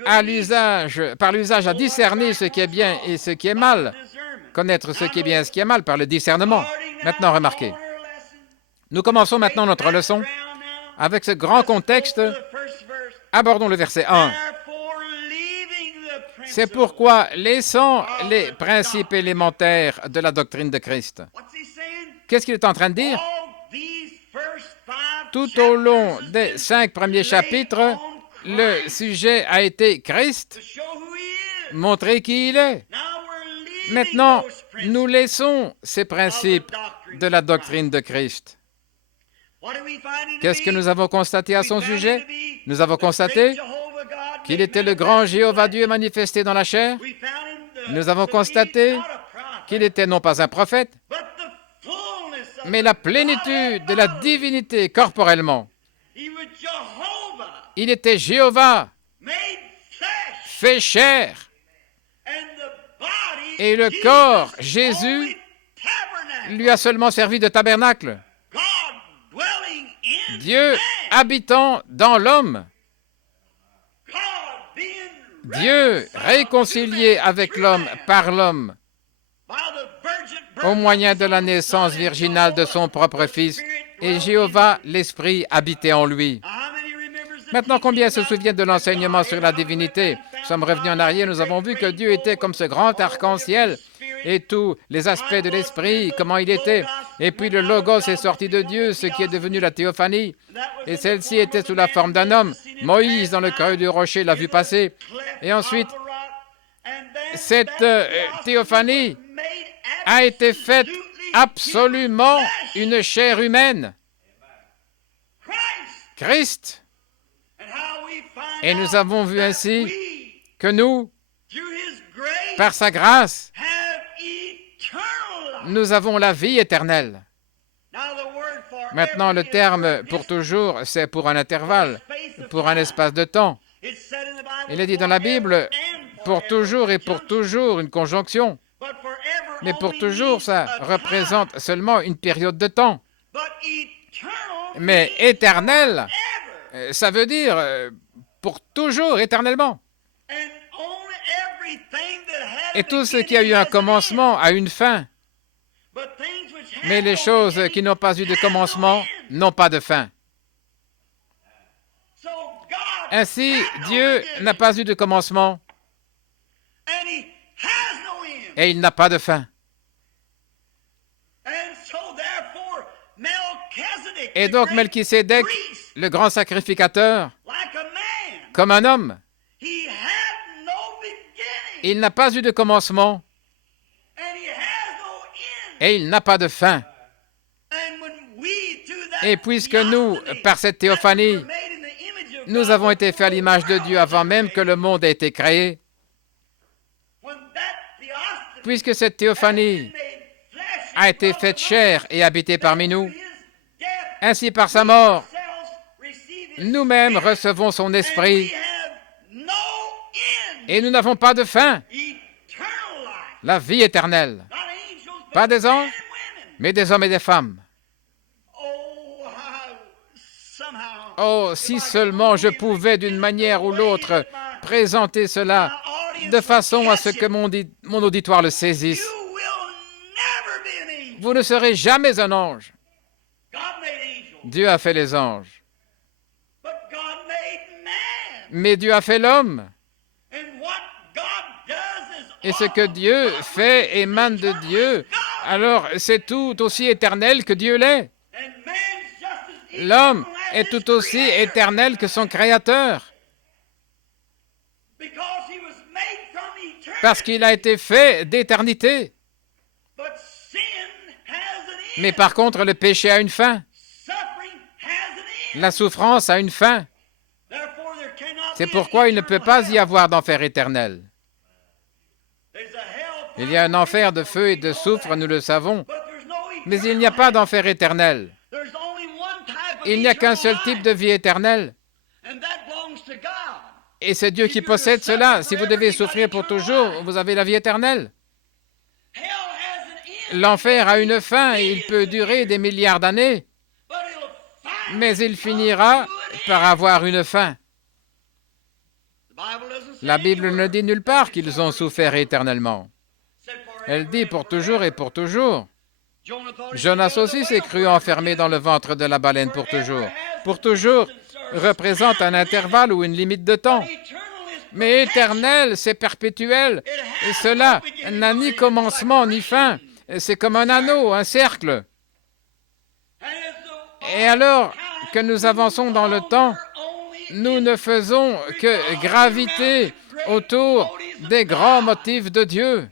par l'usage à discerner ce qui est bien et ce qui est mal. Connaître ce qui est bien et ce qui est mal par le discernement. Maintenant, remarquez. Nous commençons maintenant notre leçon avec ce grand contexte. Abordons le verset 1. C'est pourquoi, laissant les principes élémentaires de la doctrine de Christ. Qu'est-ce qu'il est en train de dire? Tout au long des 5 premiers chapitres, le sujet a été Christ, montrer qui il est. Maintenant, nous laissons ces principes de la doctrine de Christ. Qu'est-ce que nous avons constaté à son sujet? Nous avons constaté qu'il était le grand Jéhovah Dieu manifesté dans la chair. Nous avons constaté qu'il était non pas un prophète, mais la plénitude de la divinité corporellement. Il était Jéhovah, fait chair. Et le corps, Jésus, lui a seulement servi de tabernacle. Dieu habitant dans l'homme. Dieu réconcilié avec l'homme par l'homme au moyen de la naissance virginale de son propre Fils, et Jéhovah, l'Esprit, habitait en lui. Maintenant, combien se souviennent de l'enseignement sur la divinité? Nous sommes revenus en arrière, nous avons vu que Dieu était comme ce grand arc-en-ciel, et tous les aspects de l'Esprit, comment il était. Et puis le Logos est sorti de Dieu, ce qui est devenu la théophanie. Et celle-ci était sous la forme d'un homme. Moïse, dans le creux du rocher, l'a vu passer. Et ensuite, cette théophanie a été faite absolument une chair humaine. Christ. Et nous avons vu ainsi que nous, par sa grâce, nous avons la vie éternelle. Maintenant, le terme « pour toujours », c'est pour un intervalle, pour un espace de temps. Il est dit dans la Bible « pour toujours » et « pour toujours », une conjonction. Mais « pour toujours », ça représente seulement une période de temps. Mais « éternel », ça veut dire pour toujours, éternellement. Et tout ce qui a eu un commencement a une fin. Mais les choses qui n'ont pas eu de commencement n'ont pas de fin. Ainsi, Dieu n'a pas eu de commencement et il n'a pas de fin. Et donc Melchisédek, le grand sacrificateur, comme un homme, il n'a pas eu de commencement et il n'a pas de fin. Et puisque nous, par cette théophanie, nous avons été faits à l'image de Dieu avant même que le monde ait été créé, puisque cette théophanie a été faite chair et habitée parmi nous, ainsi par sa mort, nous-mêmes recevons son esprit et nous n'avons pas de fin. La vie éternelle. Pas des anges, mais des hommes et des femmes. Oh, si seulement je pouvais d'une manière ou l'autre présenter cela de façon à ce que mon auditoire le saisisse. Vous ne serez jamais un ange. Dieu a fait les anges. Mais Dieu a fait l'homme. Et ce que Dieu fait émane de Dieu. Alors c'est tout aussi éternel que Dieu l'est. L'homme est tout aussi éternel que son Créateur. Parce qu'il a été fait d'éternité. Mais par contre, le péché a une fin. La souffrance a une fin. C'est pourquoi il ne peut pas y avoir d'enfer éternel. Il y a un enfer de feu et de soufre, nous le savons, mais il n'y a pas d'enfer éternel. Il n'y a qu'un seul type de vie éternelle. Et c'est Dieu qui possède cela. Si vous devez souffrir pour toujours, vous avez la vie éternelle. L'enfer a une fin et il peut durer des milliards d'années, mais il finira par avoir une fin. La Bible ne dit nulle part qu'ils ont souffert éternellement. Elle dit pour toujours et pour toujours. Jonas aussi s'est cru enfermé dans le ventre de la baleine pour toujours. Pour toujours représente un intervalle ou une limite de temps. Mais éternel, c'est perpétuel. Et cela n'a ni commencement ni fin. C'est comme un anneau, un cercle. Et alors que nous avançons dans le temps, nous ne faisons que graviter autour des grands motifs de Dieu.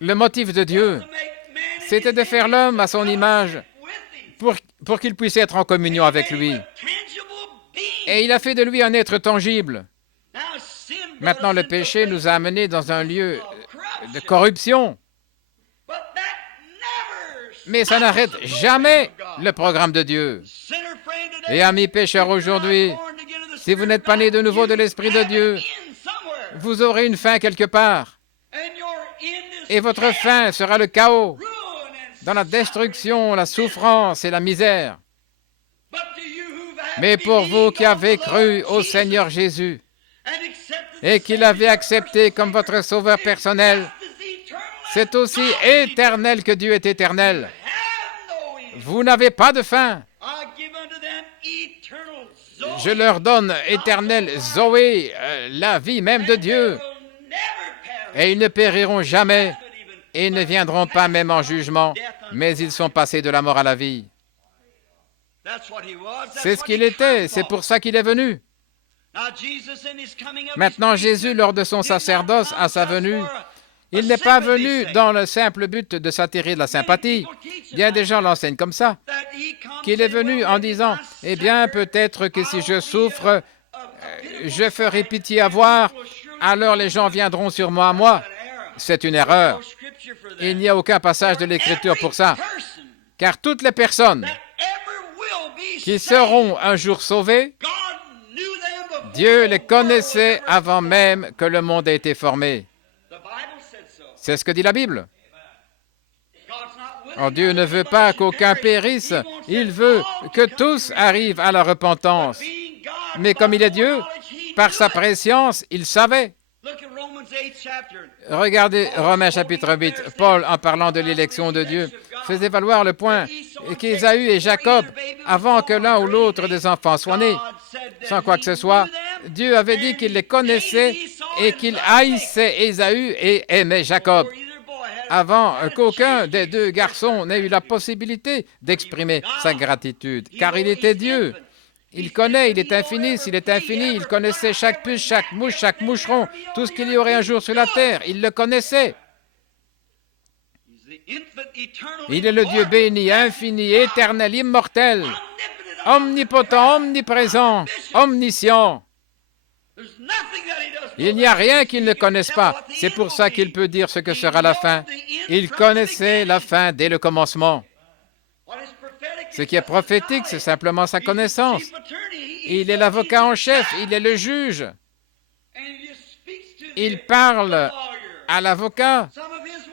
Le motif de Dieu, c'était de faire l'homme à son image pour qu'il puisse être en communion avec lui. Et il a fait de lui un être tangible. Maintenant, le péché nous a amenés dans un lieu de corruption. Mais ça n'arrête jamais le programme de Dieu. Et amis pécheurs aujourd'hui, si vous n'êtes pas nés de nouveau de l'Esprit de Dieu, vous aurez une fin quelque part. Et votre fin sera le chaos, dans la destruction, la souffrance et la misère. Mais pour vous qui avez cru au Seigneur Jésus et qui l'avez accepté comme votre sauveur personnel, c'est aussi éternel que Dieu est éternel. Vous n'avez pas de fin. Je leur donne éternel Zoé, la vie même de Dieu. Et ils ne périront jamais, et ils ne viendront pas même en jugement, mais ils sont passés de la mort à la vie. C'est ce qu'il était, c'est pour ça qu'il est venu. Maintenant, Jésus, lors de son sacerdoce, à sa venue, il n'est pas venu dans le simple but de s'attirer de la sympathie. Bien des gens l'enseignent comme ça, qu'il est venu en disant, « Eh bien, peut-être que si je souffre, je ferai pitié à voir, alors les gens viendront sur moi à moi. » C'est une erreur. Il n'y a aucun passage de l'Écriture pour ça. Car toutes les personnes qui seront un jour sauvées, Dieu les connaissait avant même que le monde ait été formé. C'est ce que dit la Bible. Oh, Dieu ne veut pas qu'aucun périsse, il veut que tous arrivent à la repentance. Mais comme il est Dieu, par sa préscience, il savait. Regardez Romains chapitre 8, Paul, en parlant de l'élection de Dieu, faisait valoir le point qu'Ésaü et Jacob, avant que l'un ou l'autre des enfants soit né, sans quoi que ce soit, Dieu avait dit qu'il les connaissait et qu'il haïssait Ésaü et aimait Jacob, avant qu'aucun des deux garçons n'ait eu la possibilité d'exprimer sa gratitude, car il était Dieu. Il connaît, il est infini, s'il est infini, il connaissait chaque puce, chaque mouche, chaque moucheron, tout ce qu'il y aurait un jour sur la terre, il le connaissait. Il est le Dieu béni, infini, éternel, immortel, omnipotent, omniprésent, omniscient. Il n'y a rien qu'il ne connaisse pas. C'est pour ça qu'il peut dire ce que sera la fin. Il connaissait la fin dès le commencement. Ce qui est prophétique, c'est simplement sa connaissance. Il est l'avocat en chef, il est le juge. Il parle à l'avocat.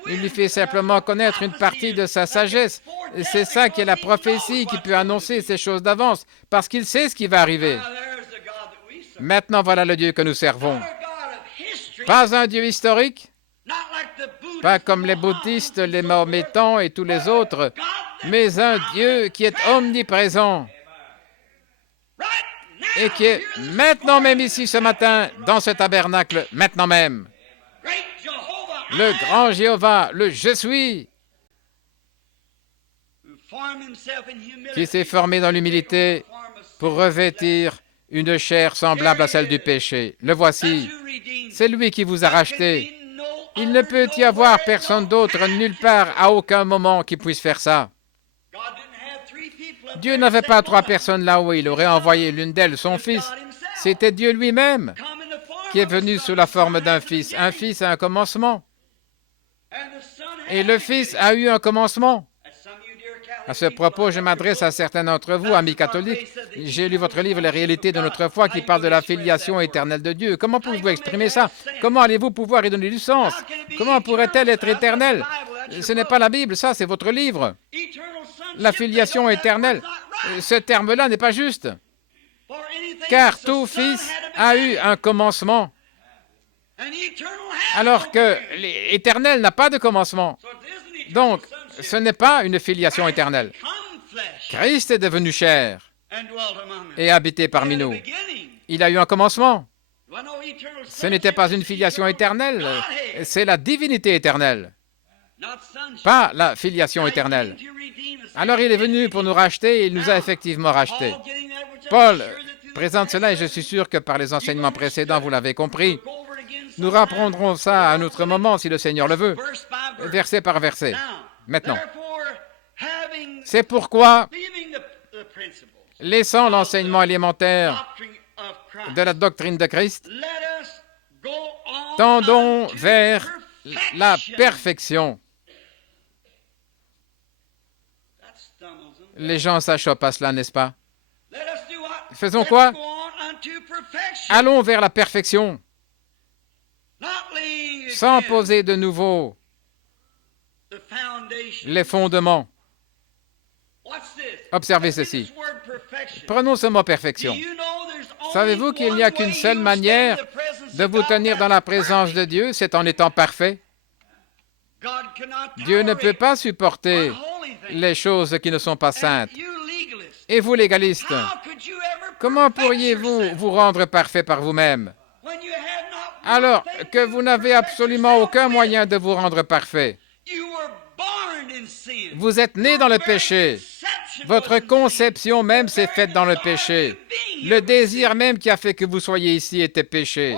Il lui fait simplement connaître une partie de sa sagesse. C'est ça qui est la prophétie qui peut annoncer ces choses d'avance, parce qu'il sait ce qui va arriver. Maintenant, voilà le Dieu que nous servons. Pas un Dieu historique, pas comme les bouddhistes, les mahométans et tous les autres, mais un Dieu qui est omniprésent et qui est maintenant même ici ce matin, dans ce tabernacle, maintenant même. Le grand Jéhovah, le Je suis, qui s'est formé dans l'humilité pour revêtir une chair semblable à celle du péché. Le voici, c'est lui qui vous a racheté. Il ne peut y avoir personne d'autre nulle part à aucun moment qui puisse faire ça. Dieu n'avait pas 3 personnes là où il aurait envoyé l'une d'elles, son fils. C'était Dieu lui-même qui est venu sous la forme d'un fils. Un fils a un commencement. Et le fils a eu un commencement. À ce propos, je m'adresse à certains d'entre vous, amis catholiques. J'ai lu votre livre « Les réalités de notre foi » qui parle de la filiation éternelle de Dieu. Comment pouvez-vous exprimer ça? Comment allez-vous pouvoir y donner du sens? Comment pourrait-elle être éternelle? Ce n'est pas la Bible, ça, c'est votre livre. La filiation éternelle, ce terme-là n'est pas juste. Car tout fils a eu un commencement, alors que l'éternel n'a pas de commencement. Donc, ce n'est pas une filiation éternelle. Christ est devenu chair et a habité parmi nous. Il a eu un commencement. Ce n'était pas une filiation éternelle, c'est la divinité éternelle, pas la filiation éternelle. Alors il est venu pour nous racheter et il nous a effectivement rachetés. Paul présente cela et je suis sûr que par les enseignements précédents, vous l'avez compris. Nous reprendrons ça à un autre moment si le Seigneur le veut, verset par verset. Maintenant, c'est pourquoi, laissant l'enseignement élémentaire de la doctrine de Christ, tendons vers la perfection. Les gens s'achoppent à cela, n'est-ce pas? Faisons quoi? Allons vers la perfection, sans poser de nouveau les fondements. Observez ceci. Prenons ce mot perfection. Savez-vous qu'il n'y a qu'une seule manière de vous tenir dans la présence de Dieu, c'est en étant parfait? Dieu ne peut pas supporter les choses qui ne sont pas saintes. Et vous, légalistes, comment pourriez-vous vous rendre parfait par vous-même, alors que vous n'avez absolument aucun moyen de vous rendre parfait? Vous êtes né dans le péché. Votre conception même s'est faite dans le péché. Le désir même qui a fait que vous soyez ici était péché.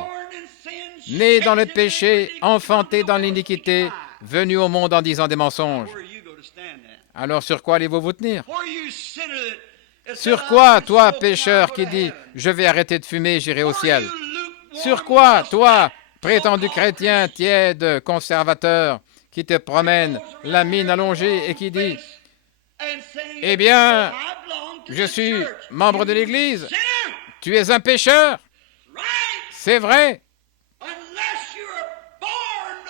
Né dans le péché, enfanté dans l'iniquité, venu au monde en disant des mensonges. Alors sur quoi allez-vous vous tenir? Sur quoi, toi, pécheur, qui dis « Je vais arrêter de fumer, j'irai au ciel » ? Sur quoi, toi, prétendu chrétien, tiède, conservateur, qui te promène, la mine allongée et qui dit « Eh bien, je suis membre de l'Église, tu es un pécheur ». C'est vrai.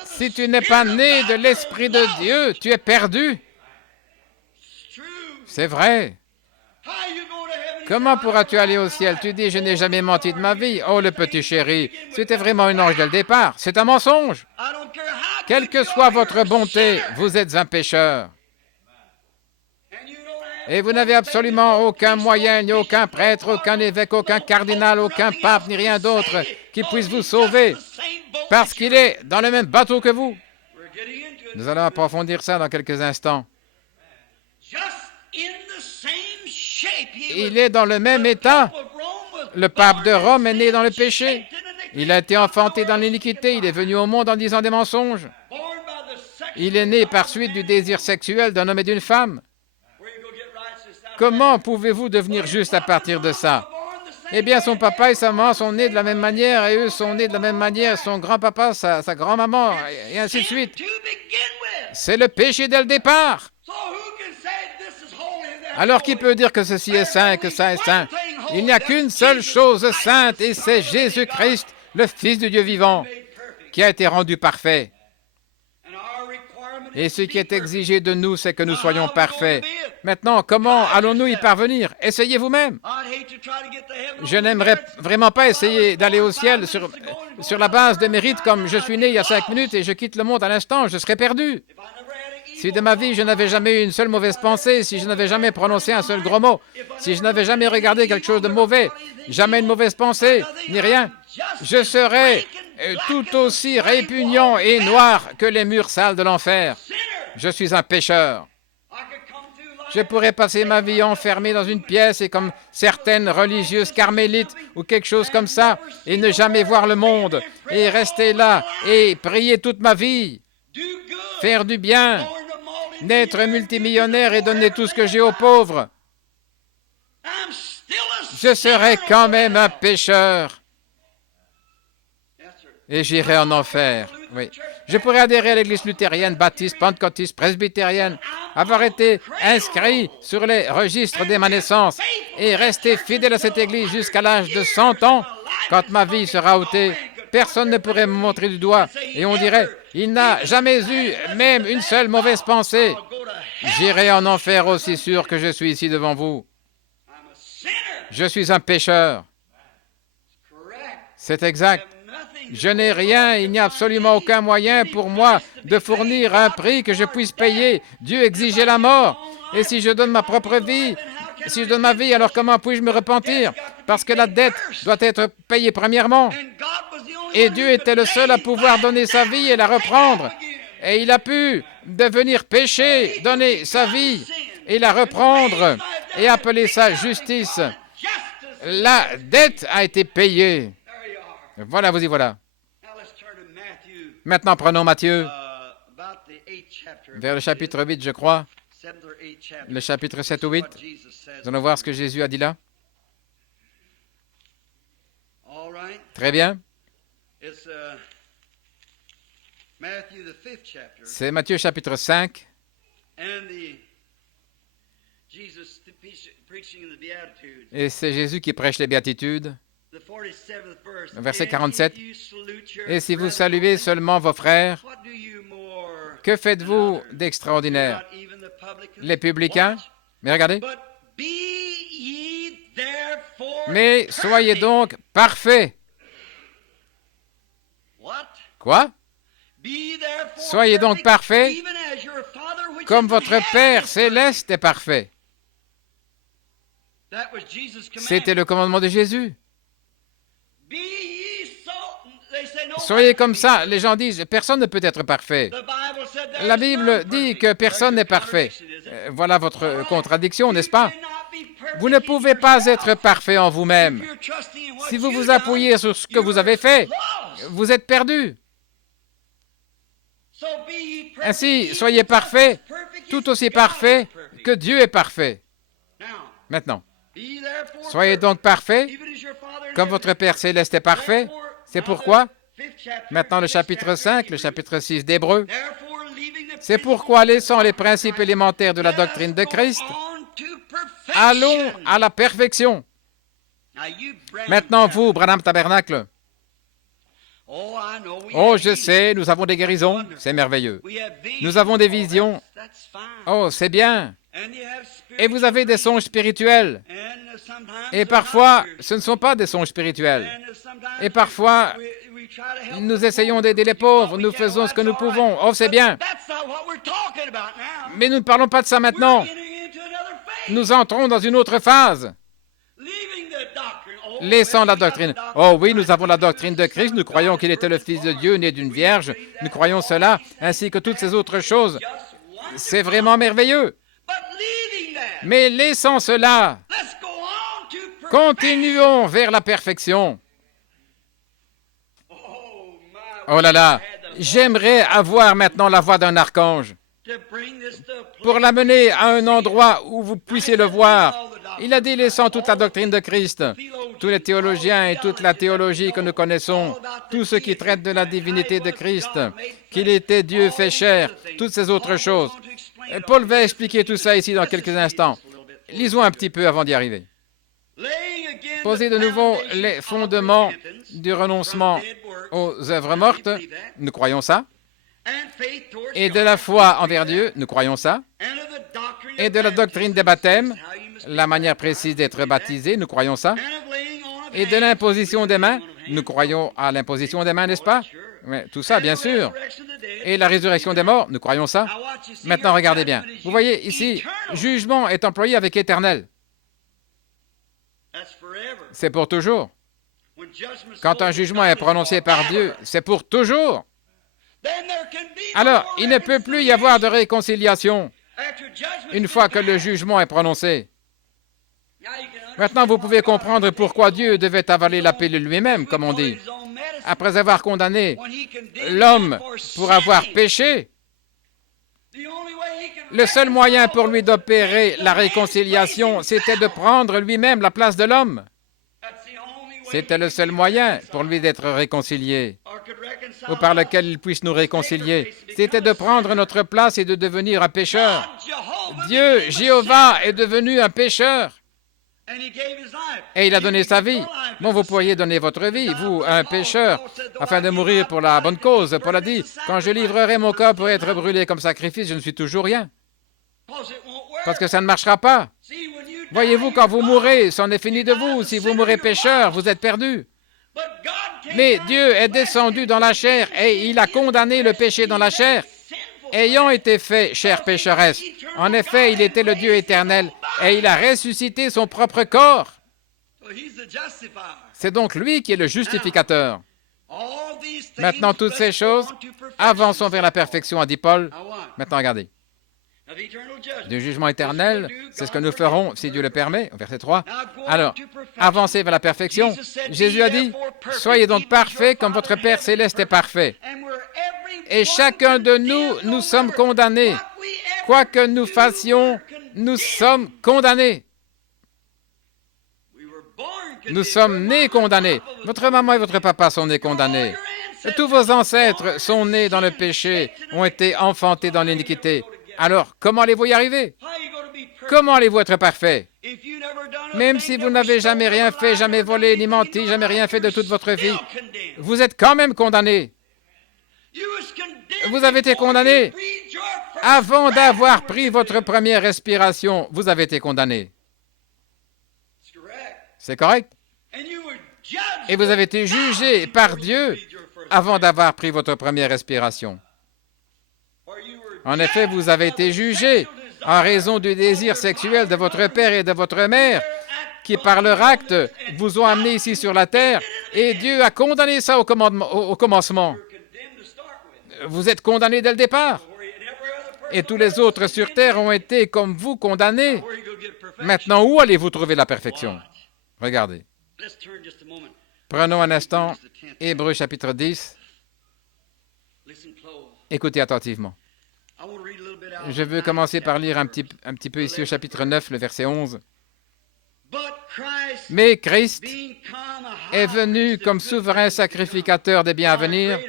Si tu n'es pas né de l'Esprit de Dieu, tu es perdu. C'est vrai. Comment pourras-tu aller au ciel? Tu dis, je n'ai jamais menti de ma vie. Oh, le petit chéri, c'était vraiment un ange dès le départ. C'est un mensonge. Quelle que soit votre bonté, vous êtes un pécheur. Et vous n'avez absolument aucun moyen, ni aucun prêtre, aucun évêque, aucun cardinal, aucun pape, ni rien d'autre qui puisse vous sauver, parce qu'il est dans le même bateau que vous. Nous allons approfondir ça dans quelques instants. Il est dans le même état. Le pape de Rome est né dans le péché. Il a été enfanté dans l'iniquité. Il est venu au monde en disant des mensonges. Il est né par suite du désir sexuel d'un homme et d'une femme. Comment pouvez-vous devenir juste à partir de ça? Eh bien, son papa et sa maman sont nés de la même manière, et eux sont nés de la même manière, son grand-papa, sa grand-maman, et ainsi de suite. C'est le péché dès le départ. Alors qui peut dire que ceci est saint et que ça est saint? Il n'y a qu'une seule chose sainte et c'est Jésus-Christ, le Fils du Dieu vivant, qui a été rendu parfait. Et ce qui est exigé de nous, c'est que nous soyons parfaits. Maintenant, comment allons-nous y parvenir? Essayez vous-même. Je n'aimerais vraiment pas essayer d'aller au ciel sur la base de mérite comme je suis né il y a 5 minutes et je quitte le monde à l'instant. Je serais perdu. Si de ma vie, je n'avais jamais eu une seule mauvaise pensée, si je n'avais jamais prononcé un seul gros mot, si je n'avais jamais regardé quelque chose de mauvais, jamais une mauvaise pensée, ni rien, je serais tout aussi répugnant et noir que les murs sales de l'enfer. Je suis un pécheur. Je pourrais passer ma vie enfermé dans une pièce et comme certaines religieuses carmélites ou quelque chose comme ça, et ne jamais voir le monde, et rester là et prier toute ma vie, faire du bien, n'être multimillionnaire et donner tout ce que j'ai aux pauvres. Je serai quand même un pécheur. Et j'irai en enfer. Oui. Je pourrais adhérer à l'église luthérienne, baptiste, pentecôtiste, presbytérienne, avoir été inscrit sur les registres dès ma naissance et rester fidèle à cette église jusqu'à l'âge de 100 ans. Quand ma vie sera ôtée, personne ne pourrait me montrer du doigt et on dirait, il n'a jamais eu même une seule mauvaise pensée. J'irai en enfer aussi sûr que je suis ici devant vous. Je suis un pécheur. C'est exact. Je n'ai rien, il n'y a absolument aucun moyen pour moi de fournir un prix que je puisse payer. Dieu exigeait la mort. Et si je donne ma propre vie, si je donne ma vie, alors comment puis-je me repentir? Parce que la dette doit être payée premièrement. Et Dieu était le seul à pouvoir donner sa vie et la reprendre. Et il a pu devenir péché, donner sa vie et la reprendre et appeler ça justice. La dette a été payée. Voilà, vous y voilà. Maintenant, prenons Matthieu, vers le chapitre 8, je crois, le chapitre 7 ou 8. Nous allons voir ce que Jésus a dit là. Très bien. C'est Matthieu chapitre 5. Et c'est Jésus qui prêche les béatitudes. Verset 47. Et si vous saluez seulement vos frères, que faites-vous d'extraordinaire? Les publicains? Mais regardez. Mais soyez donc parfaits. Quoi? Soyez donc parfaits, comme votre Père céleste est parfait. C'était le commandement de Jésus. Soyez comme ça. Les gens disent, personne ne peut être parfait. La Bible dit que personne n'est parfait. Voilà votre contradiction, n'est-ce pas? Vous ne pouvez pas être parfait en vous-même. Si vous vous appuyez sur ce que vous avez fait, vous êtes perdu. Ainsi, soyez parfaits, tout aussi parfaits que Dieu est parfait. Maintenant, soyez donc parfaits, comme votre Père céleste est parfait. C'est pourquoi, maintenant le chapitre 5, le chapitre 6 d'Hébreux, c'est pourquoi, laissant les principes élémentaires de la doctrine de Christ, allons à la perfection. Maintenant, vous, Branham Tabernacle, oh, je sais, nous avons des guérisons, c'est merveilleux. Nous avons des visions, oh, c'est bien. Et vous avez des songes spirituels. Et parfois, ce ne sont pas des songes spirituels. Et parfois, nous essayons d'aider les pauvres, nous faisons ce que nous pouvons. Oh, c'est bien. Mais nous ne parlons pas de ça maintenant. Nous entrons dans une autre phase. Laissant la doctrine. Oh oui, nous avons la doctrine de Christ, nous croyons qu'il était le Fils de Dieu, né d'une vierge. Nous croyons cela, ainsi que toutes ces autres choses. C'est vraiment merveilleux. Mais laissant cela, continuons vers la perfection. Oh là là, j'aimerais avoir maintenant la voix d'un archange pour l'amener à un endroit où vous puissiez le voir. Il a dit, laissant toute la doctrine de Christ, tous les théologiens et toute la théologie que nous connaissons, tout ce qui traite de la divinité de Christ, qu'il était Dieu fait chair, toutes ces autres choses. Paul va expliquer tout ça ici dans quelques instants. Lisons un petit peu avant d'y arriver. Poser de nouveau les fondements du renoncement aux œuvres mortes, nous croyons ça. Et de la foi envers Dieu, nous croyons ça. Et de la doctrine des baptêmes, la manière précise d'être baptisé, nous croyons ça. Et de l'imposition des mains, nous croyons à l'imposition des mains, n'est-ce pas? Oui, tout ça, bien sûr. Et la résurrection des morts, nous croyons ça. Maintenant, regardez bien. Vous voyez ici, jugement est employé avec éternel. C'est pour toujours. Quand un jugement est prononcé par Dieu, c'est pour toujours. Alors, il ne peut plus y avoir de réconciliation une fois que le jugement est prononcé. Maintenant, vous pouvez comprendre pourquoi Dieu devait avaler la pilule lui-même, comme on dit. Après avoir condamné l'homme pour avoir péché, le seul moyen pour lui d'opérer la réconciliation, c'était de prendre lui-même la place de l'homme. C'était le seul moyen pour lui d'être réconcilié, ou par lequel il puisse nous réconcilier. C'était de prendre notre place et de devenir un pécheur. Dieu, Jéhovah, est devenu un pécheur. Et il a donné sa vie. Bon, vous pourriez donner votre vie, vous, à un pécheur, afin de mourir pour la bonne cause. Paul a dit, quand je livrerai mon corps pour être brûlé comme sacrifice, je ne suis toujours rien. Parce que ça ne marchera pas. Voyez-vous, quand vous mourrez, c'en est fini de vous. Si vous mourrez pécheur, vous êtes perdu. Mais Dieu est descendu dans la chair et il a condamné le péché dans la chair, ayant été fait chair pécheresse. En effet, il était le Dieu éternel et il a ressuscité son propre corps. C'est donc lui qui est le justificateur. Maintenant, toutes ces choses avançons vers la perfection, a dit Paul. Maintenant, regardez. Du jugement éternel, c'est ce que nous ferons, si Dieu le permet, au verset 3. Alors, avancez vers la perfection. Jésus a dit, « Soyez donc parfaits comme votre Père céleste est parfait. » Et chacun de nous, nous sommes condamnés. Quoi que nous fassions, nous sommes condamnés. Nous sommes nés condamnés. Votre maman et votre papa sont nés condamnés. Tous vos ancêtres sont nés dans le péché, ont été enfantés dans l'iniquité. Alors, comment allez-vous y arriver? Comment allez-vous être parfait? Même si vous n'avez jamais rien fait, jamais volé, ni menti, jamais rien fait de toute votre vie, vous êtes quand même condamné. Vous avez été condamné avant d'avoir pris votre première respiration. Vous avez été condamné. C'est correct? Et vous avez été jugé par Dieu avant d'avoir pris votre première respiration. En effet, vous avez été jugé en raison du désir sexuel de votre père et de votre mère, qui par leur acte vous ont amené ici sur la terre, et Dieu a condamné ça au commencement. Vous êtes condamné dès le départ. Et tous les autres sur terre ont été comme vous condamnés. Maintenant, où allez-vous trouver la perfection? Regardez. Prenons un instant Hébreux chapitre 10. Écoutez attentivement. Je veux commencer par lire un petit peu ici au chapitre 9, le verset 11. Mais Christ est venu comme souverain sacrificateur des biens à venir.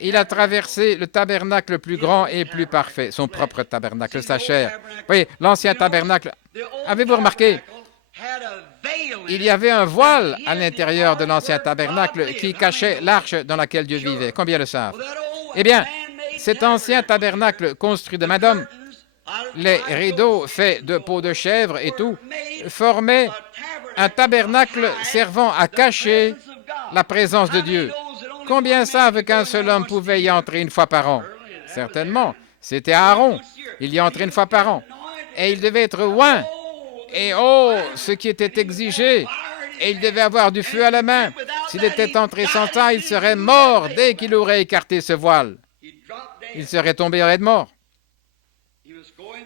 Il a traversé le tabernacle plus grand et plus parfait, son propre tabernacle, sa chair. Vous voyez, l'ancien tabernacle, avez-vous remarqué, il y avait un voile à l'intérieur de l'ancien tabernacle qui cachait l'arche dans laquelle Dieu vivait. Combien le savent? Eh bien, cet ancien tabernacle construit de main d'homme, les rideaux faits de peau de chèvre et tout, formaient un tabernacle servant à cacher la présence de Dieu. Combien savent qu'un seul homme pouvait y entrer une fois par an? Certainement, c'était Aaron. Il y entrait une fois par an. Et il devait être oint. Et oh, ce qui était exigé, et il devait avoir du feu à la main. S'il était entré sans ça, il serait mort dès qu'il aurait écarté ce voile. Il serait tombé raide mort.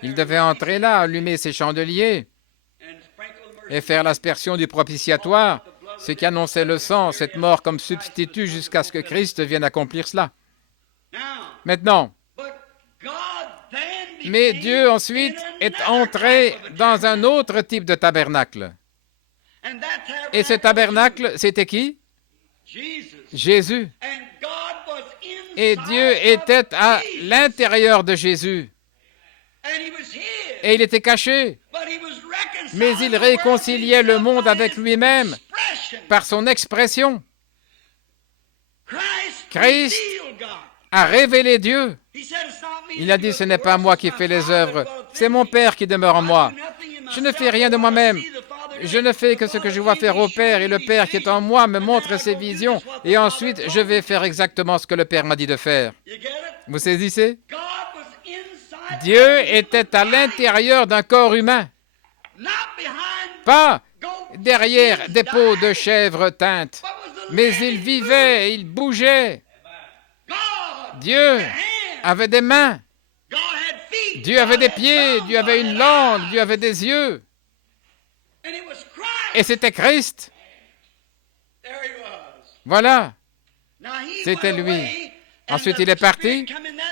Il devait entrer là, allumer ses chandeliers et faire l'aspersion du propitiatoire, ce qui annonçait le sang, cette mort comme substitut jusqu'à ce que Christ vienne accomplir cela. Maintenant, mais Dieu ensuite est entré dans un autre type de tabernacle. Et ce tabernacle, c'était qui? Jésus. Et Dieu était à l'intérieur de Jésus. Et il était caché. mais il réconciliait le monde avec lui-même par son expression. Christ a révélé Dieu. Il a dit, ce n'est pas moi qui fais les œuvres, c'est mon Père qui demeure en moi. Je ne fais rien de moi-même. Je ne fais que ce que je vois faire au Père, et le Père qui est en moi me montre ses visions, et ensuite je vais faire exactement ce que le Père m'a dit de faire. Vous saisissez? Dieu était à l'intérieur d'un corps humain, pas derrière des peaux de chèvre teintes, mais il vivait, il bougeait. Dieu avait des mains, Dieu avait des pieds, Dieu avait une langue, Dieu avait des yeux. Et c'était Christ. Voilà, c'était lui. Ensuite, il est parti.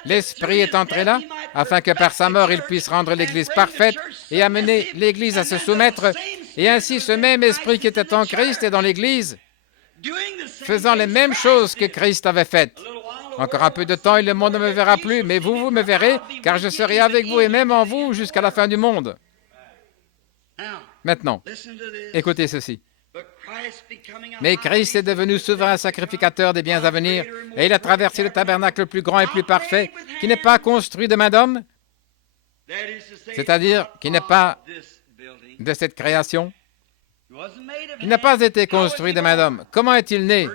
L'Esprit est entré là, afin que par sa mort, il puisse rendre l'Église parfaite et amener l'Église à se soumettre. Et ainsi, ce même Esprit qui était en Christ est dans l'Église, faisant les mêmes choses que Christ avait faites. Encore un peu de temps et le monde ne me verra plus, mais vous me verrez, car je serai avec vous et même en vous jusqu'à la fin du monde. Maintenant, écoutez ceci. Mais Christ est devenu souverain sacrificateur des biens à venir, et il a traversé le tabernacle le plus grand et plus parfait, qui n'est pas construit de main d'homme, c'est-à-dire qui n'est pas de cette création. Il n'a pas été construit de main d'homme. Comment est-il né?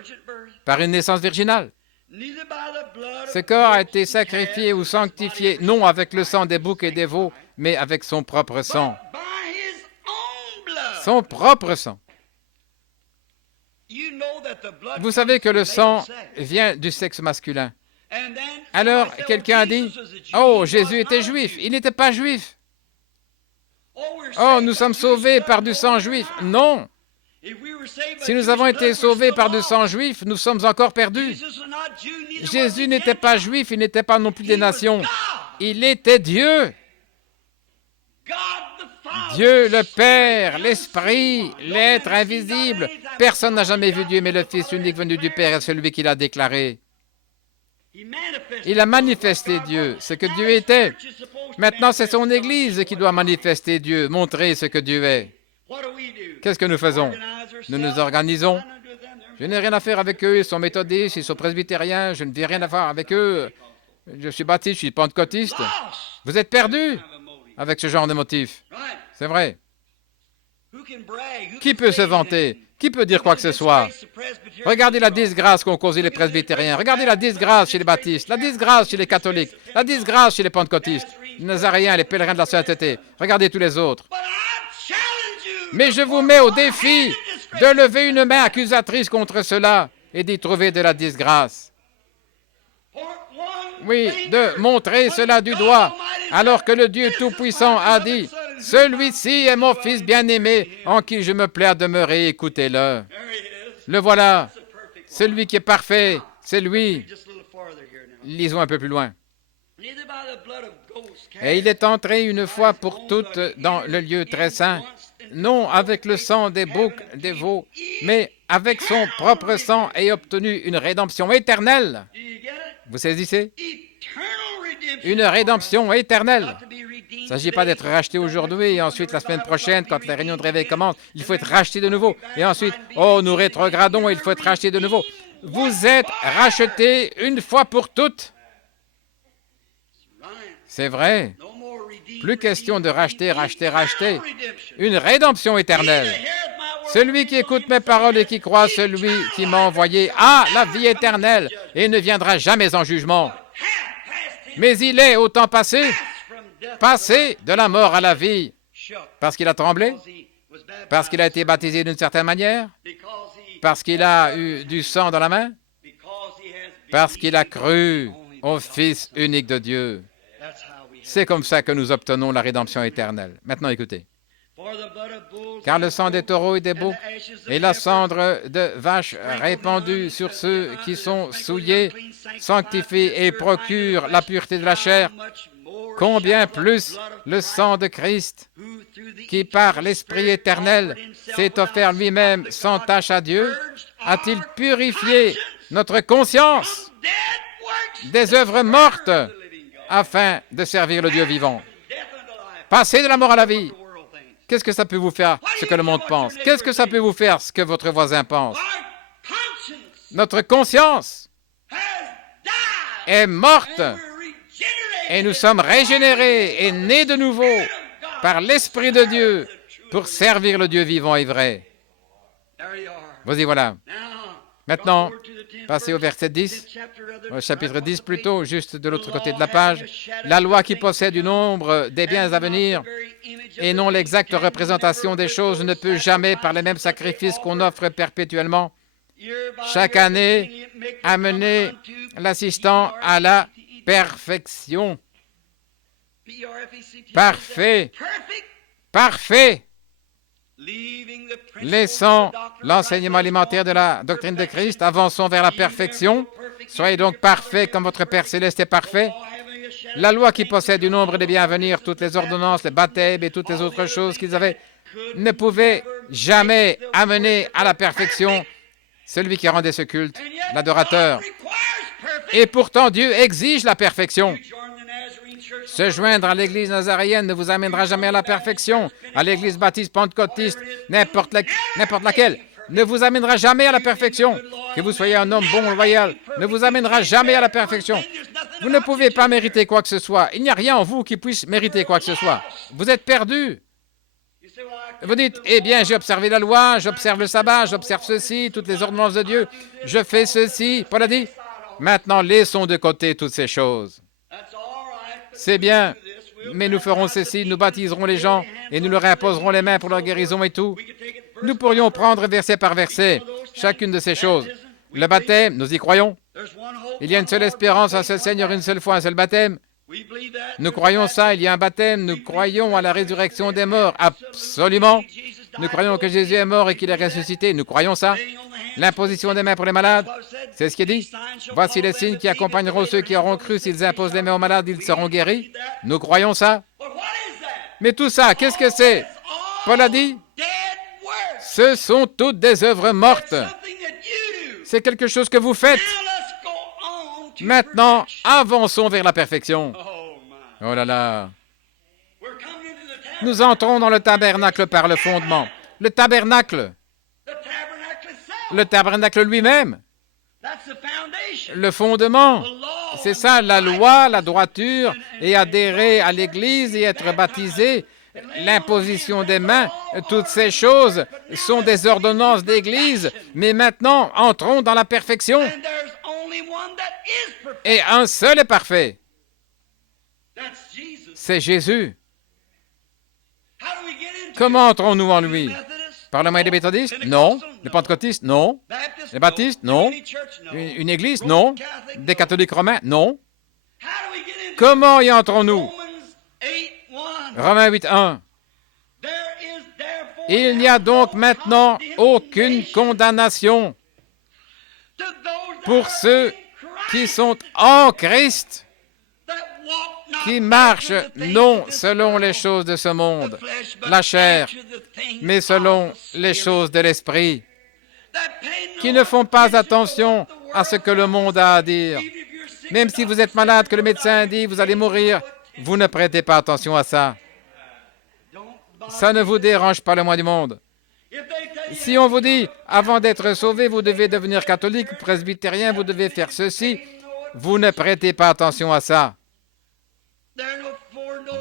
Par une naissance virginale. Ce corps a été sacrifié ou sanctifié, non avec le sang des boucs et des veaux, mais avec son propre sang. Son propre sang. Vous savez que le sang vient du sexe masculin. Alors, quelqu'un a dit, « Oh, Jésus était juif. » Il n'était pas juif. « Oh, nous sommes sauvés par du sang juif. » Non. Si nous avons été sauvés par du sang juif, nous sommes encore perdus. Jésus n'était pas juif, il n'était pas non plus des nations. Il était Dieu. Dieu le Père, l'Esprit, l'être invisible. Personne n'a jamais vu Dieu, mais le Fils unique venu du Père est celui qui l'a déclaré. Il a manifesté Dieu, ce que Dieu était. Maintenant, c'est son Église qui doit manifester Dieu, montrer ce que Dieu est. Qu'est-ce que nous faisons? Nous nous organisons. Je n'ai rien à faire avec eux, ils sont méthodistes, ils sont presbytériens, je ne veux rien à faire avec eux. Je suis baptiste, je suis pentecôtiste. Vous êtes perdus avec ce genre de motif. C'est vrai. Qui peut se vanter? Qui peut dire quoi que ce soit? Regardez la disgrâce qu'ont causé les presbytériens. Regardez la disgrâce chez les baptistes, la disgrâce chez les catholiques, la disgrâce chez les pentecôtistes, les nazaréens, les pèlerins de la sainteté. Regardez tous les autres. Mais je vous mets au défi de lever une main accusatrice contre cela et d'y trouver de la disgrâce. Oui, de montrer cela du doigt, alors que le Dieu Tout-Puissant a dit, « Celui-ci est mon Fils bien-aimé, en qui je me plais à demeurer, écoutez-le. » Le voilà, celui qui est parfait, c'est lui. Lisons un peu plus loin. Et il est entré une fois pour toutes dans le lieu très saint, non avec le sang des boucs, des veaux, mais avec son propre sang et obtenu une rédemption éternelle. Vous saisissez? Une rédemption éternelle. Il ne s'agit pas d'être racheté aujourd'hui et ensuite la semaine prochaine, quand les réunions de réveil commencent, il faut être racheté de nouveau. Et ensuite, oh, nous rétrogradons et il faut être racheté de nouveau. Vous êtes rachetés une fois pour toutes. C'est vrai. Plus question de racheter, racheter, racheter. Une rédemption éternelle. Celui qui écoute mes paroles et qui croit celui qui m'a envoyé a la vie éternelle et ne viendra jamais en jugement. Mais il est au temps passé, passé de la mort à la vie, parce qu'il a tremblé, parce qu'il a été baptisé d'une certaine manière, parce qu'il a eu du sang dans la main, parce qu'il a cru au Fils unique de Dieu. C'est comme ça que nous obtenons la rédemption éternelle. Maintenant, écoutez. Car le sang des taureaux et des boucs et la cendre de vache répandue sur ceux qui sont souillés sanctifie et procure la pureté de la chair, combien plus le sang de Christ, qui par l'Esprit éternel s'est offert lui-même sans tache à Dieu, a-t-il purifié notre conscience des œuvres mortes afin de servir le Dieu vivant. Passer de la mort à la vie. Qu'est-ce que ça peut vous faire ce que le monde pense? Qu'est-ce que ça peut vous faire ce que votre voisin pense? Notre conscience est morte et nous sommes régénérés et nés de nouveau par l'Esprit de Dieu pour servir le Dieu vivant et vrai. Vous y voilà. Maintenant, passez au verset 10, au chapitre 10 plutôt, juste de l'autre côté de la page. La loi qui possède du nombre des biens à venir et non l'exacte représentation des choses ne peut jamais, par les mêmes sacrifices qu'on offre perpétuellement, chaque année, amener l'assistant à la perfection. Parfait. Parfait. Laissant l'enseignement alimentaire de la doctrine de Christ, avançons vers la perfection. Soyez donc parfaits comme votre Père céleste est parfait. La loi qui possède du nombre des biens à venir, toutes les ordonnances, les baptêmes et toutes les autres choses qu'ils avaient, ne pouvait jamais amener à la perfection celui qui rendait ce culte, l'adorateur. Et pourtant, Dieu exige la perfection. Se joindre à l'Église nazaréenne ne vous amènera jamais à la perfection. À l'Église baptiste, pentecôtiste, n'importe laquelle, ne vous amènera jamais à la perfection. Que vous soyez un homme bon, loyal, ne vous amènera jamais à la perfection. Vous ne pouvez pas mériter quoi que ce soit. Il n'y a rien en vous qui puisse mériter quoi que ce soit. Vous êtes perdu. Vous dites, eh bien, j'ai observé la loi, j'observe le sabbat, j'observe ceci, toutes les ordonnances de Dieu, je fais ceci. Paul a dit, maintenant, laissons de côté toutes ces choses. C'est bien, mais nous ferons ceci, nous baptiserons les gens et nous leur imposerons les mains pour leur guérison et tout. Nous pourrions prendre verset par verset chacune de ces choses. Le baptême, nous y croyons. Il y a une seule espérance, un seul Seigneur, une seule foi, un seul baptême. Nous croyons ça, il y a un baptême, nous croyons à la résurrection des morts, absolument. Nous croyons que Jésus est mort et qu'il est ressuscité, nous croyons ça. L'imposition des mains pour les malades, c'est ce qui est dit. Voici les signes qui accompagneront ceux qui auront cru, s'ils imposent les mains aux malades, ils seront guéris. Nous croyons ça. Mais tout ça, qu'est-ce que c'est? Paul a dit, ce sont toutes des œuvres mortes. C'est quelque chose que vous faites. Maintenant, avançons vers la perfection. Oh là là. Nous entrons dans le tabernacle par le fondement. Le tabernacle lui-même. Le fondement. C'est ça, la loi, la droiture, et adhérer à l'Église et être baptisé. L'imposition des mains, toutes ces choses sont des ordonnances d'Église. Mais maintenant, entrons dans la perfection. Et un seul est parfait. C'est Jésus. Comment entrons-nous en lui? Par le moyen des méthodistes? Non. Les pentecôtistes? Non. Les baptistes? Non. Une église? Non. Des catholiques romains? Non. Comment y entrons-nous? Romains 8:1. Il n'y a donc maintenant aucune condamnation pour ceux qui sont en Christ, qui marchent non selon les choses de ce monde, la chair, mais selon les choses de l'esprit, qui ne font pas attention à ce que le monde a à dire. Même si vous êtes malade, que le médecin dit vous allez mourir, vous ne prêtez pas attention à ça. Ça ne vous dérange pas le moins du monde. Si on vous dit, avant d'être sauvé, vous devez devenir catholique, presbytérien, vous devez faire ceci, vous ne prêtez pas attention à ça.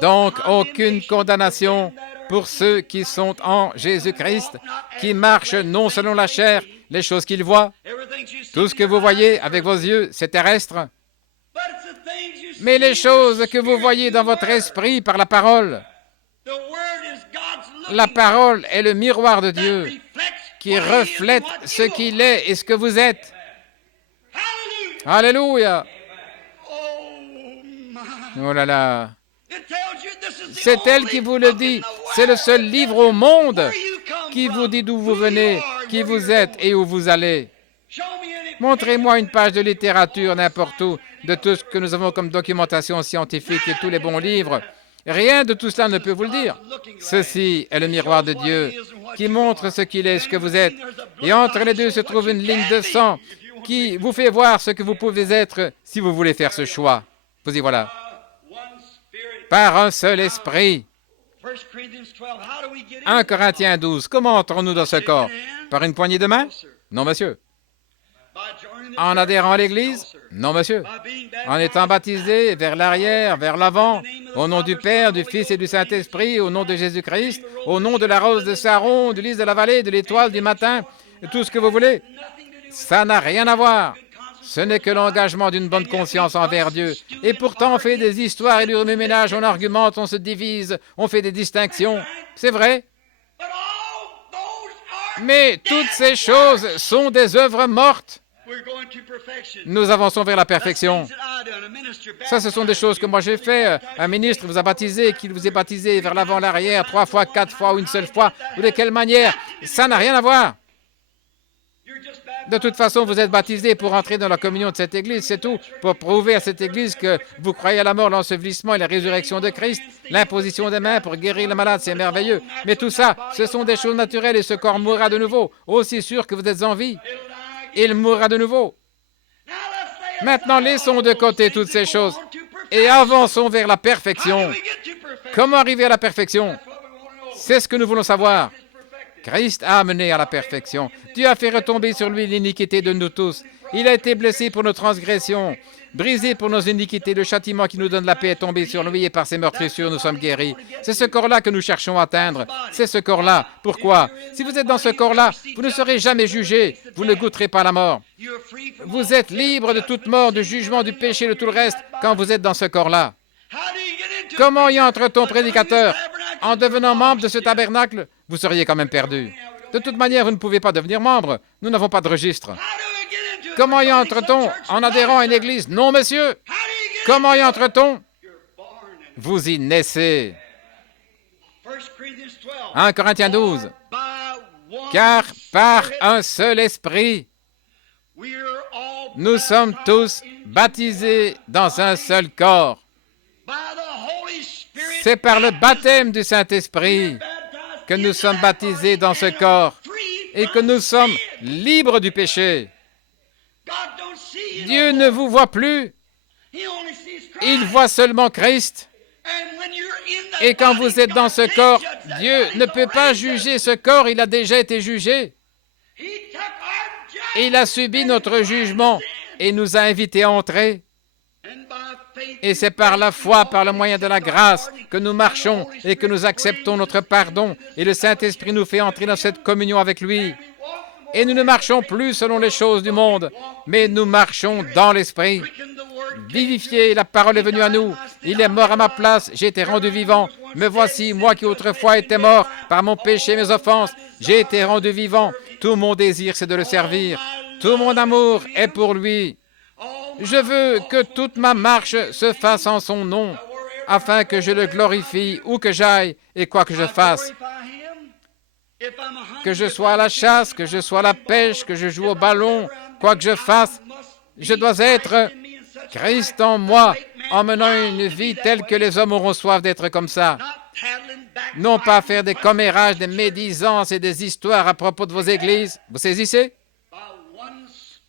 Donc, aucune condamnation pour ceux qui sont en Jésus-Christ, qui marchent non selon la chair, les choses qu'ils voient. Tout ce que vous voyez avec vos yeux, c'est terrestre. Mais les choses que vous voyez dans votre esprit par la parole, la parole est le miroir de Dieu qui reflète ce qu'il est et ce que vous êtes. Alléluia! Oh là là! C'est elle qui vous le dit. C'est le seul livre au monde qui vous dit d'où vous venez, qui vous êtes et où vous allez. Montrez-moi une page de littérature n'importe où, de tout ce que nous avons comme documentation scientifique et tous les bons livres. Rien de tout cela ne peut vous le dire. Ceci est le miroir de Dieu qui montre ce qu'il est, ce que vous êtes. Et entre les deux se trouve une ligne de sang qui vous fait voir ce que vous pouvez être si vous voulez faire ce choix. Vous y voilà. Par un seul esprit. 1 Corinthiens 12. Comment entrons-nous dans ce corps? Par une poignée de main? Non, monsieur. En adhérant à l'Église? Non, monsieur. En étant baptisé vers l'arrière, vers l'avant, au nom du Père, du Fils et du Saint-Esprit, au nom de Jésus-Christ, au nom de la rose de Saron, du lys de la vallée, de l'étoile du matin, tout ce que vous voulez. Ça n'a rien à voir. Ce n'est que l'engagement d'une bonne conscience envers Dieu. Et pourtant, on fait des histoires et du remue-ménage, on argumente, on se divise, on fait des distinctions. C'est vrai. Mais toutes ces choses sont des œuvres mortes. Nous avançons vers la perfection. Ça, ce sont des choses que moi j'ai fait. Un ministre vous a baptisé, qu'il vous ait baptisé vers l'avant, l'arrière, 3 fois, 4 fois ou une seule fois, ou de quelle manière. Ça n'a rien à voir. De toute façon, vous êtes baptisé pour entrer dans la communion de cette Église, c'est tout. Pour prouver à cette Église que vous croyez à la mort, l'ensevelissement et la résurrection de Christ, l'imposition des mains pour guérir le malade, c'est merveilleux. Mais tout ça, ce sont des choses naturelles et ce corps mourra de nouveau. Aussi sûr que vous êtes en vie, il mourra de nouveau. Maintenant, laissons de côté toutes ces choses et avançons vers la perfection. Comment arriver à la perfection? C'est ce que nous voulons savoir. Christ a amené à la perfection. Dieu a fait retomber sur lui l'iniquité de nous tous. Il a été blessé pour nos transgressions, brisé pour nos iniquités. Le châtiment qui nous donne la paix est tombé sur lui et par ses meurtrissures nous sommes guéris. C'est ce corps-là que nous cherchons à atteindre. C'est ce corps-là. Pourquoi? Si vous êtes dans ce corps-là, vous ne serez jamais jugé. Vous ne goûterez pas la mort. Vous êtes libre de toute mort, du jugement, du péché, de tout le reste quand vous êtes dans ce corps-là. Comment y entre-t-on, prédicateur? En devenant membre de ce tabernacle, vous seriez quand même perdu. De toute manière, vous ne pouvez pas devenir membre. Nous n'avons pas de registre. Comment y entre-t-on? En adhérant à une église? Non, monsieur. Comment y entre-t-on? Vous y naissez. 1 Corinthiens 12. Car par un seul esprit, nous sommes tous baptisés dans un seul corps. C'est par le baptême du Saint-Esprit que nous sommes baptisés dans ce corps et que nous sommes libres du péché. Dieu ne vous voit plus. Il voit seulement Christ. Et quand vous êtes dans ce corps, Dieu ne peut pas juger ce corps, il a déjà été jugé. Il a subi notre jugement et nous a invités à entrer. Et c'est par la foi, par le moyen de la grâce, que nous marchons et que nous acceptons notre pardon. Et le Saint-Esprit nous fait entrer dans cette communion avec lui. Et nous ne marchons plus selon les choses du monde, mais nous marchons dans l'Esprit. Vivifié, la parole est venue à nous. Il est mort à ma place, j'ai été rendu vivant. Me voici, moi qui autrefois étais mort par mon péché et mes offenses. J'ai été rendu vivant. Tout mon désir, c'est de le servir. Tout mon amour est pour lui. Je veux que toute ma marche se fasse en son nom, afin que je le glorifie où que j'aille et quoi que je fasse. Que je sois à la chasse, que je sois à la pêche, que je joue au ballon, quoi que je fasse, je dois être Christ en moi, en menant une vie telle que les hommes auront soif d'être comme ça. Non pas faire des commérages, des médisances et des histoires à propos de vos églises. Vous saisissez?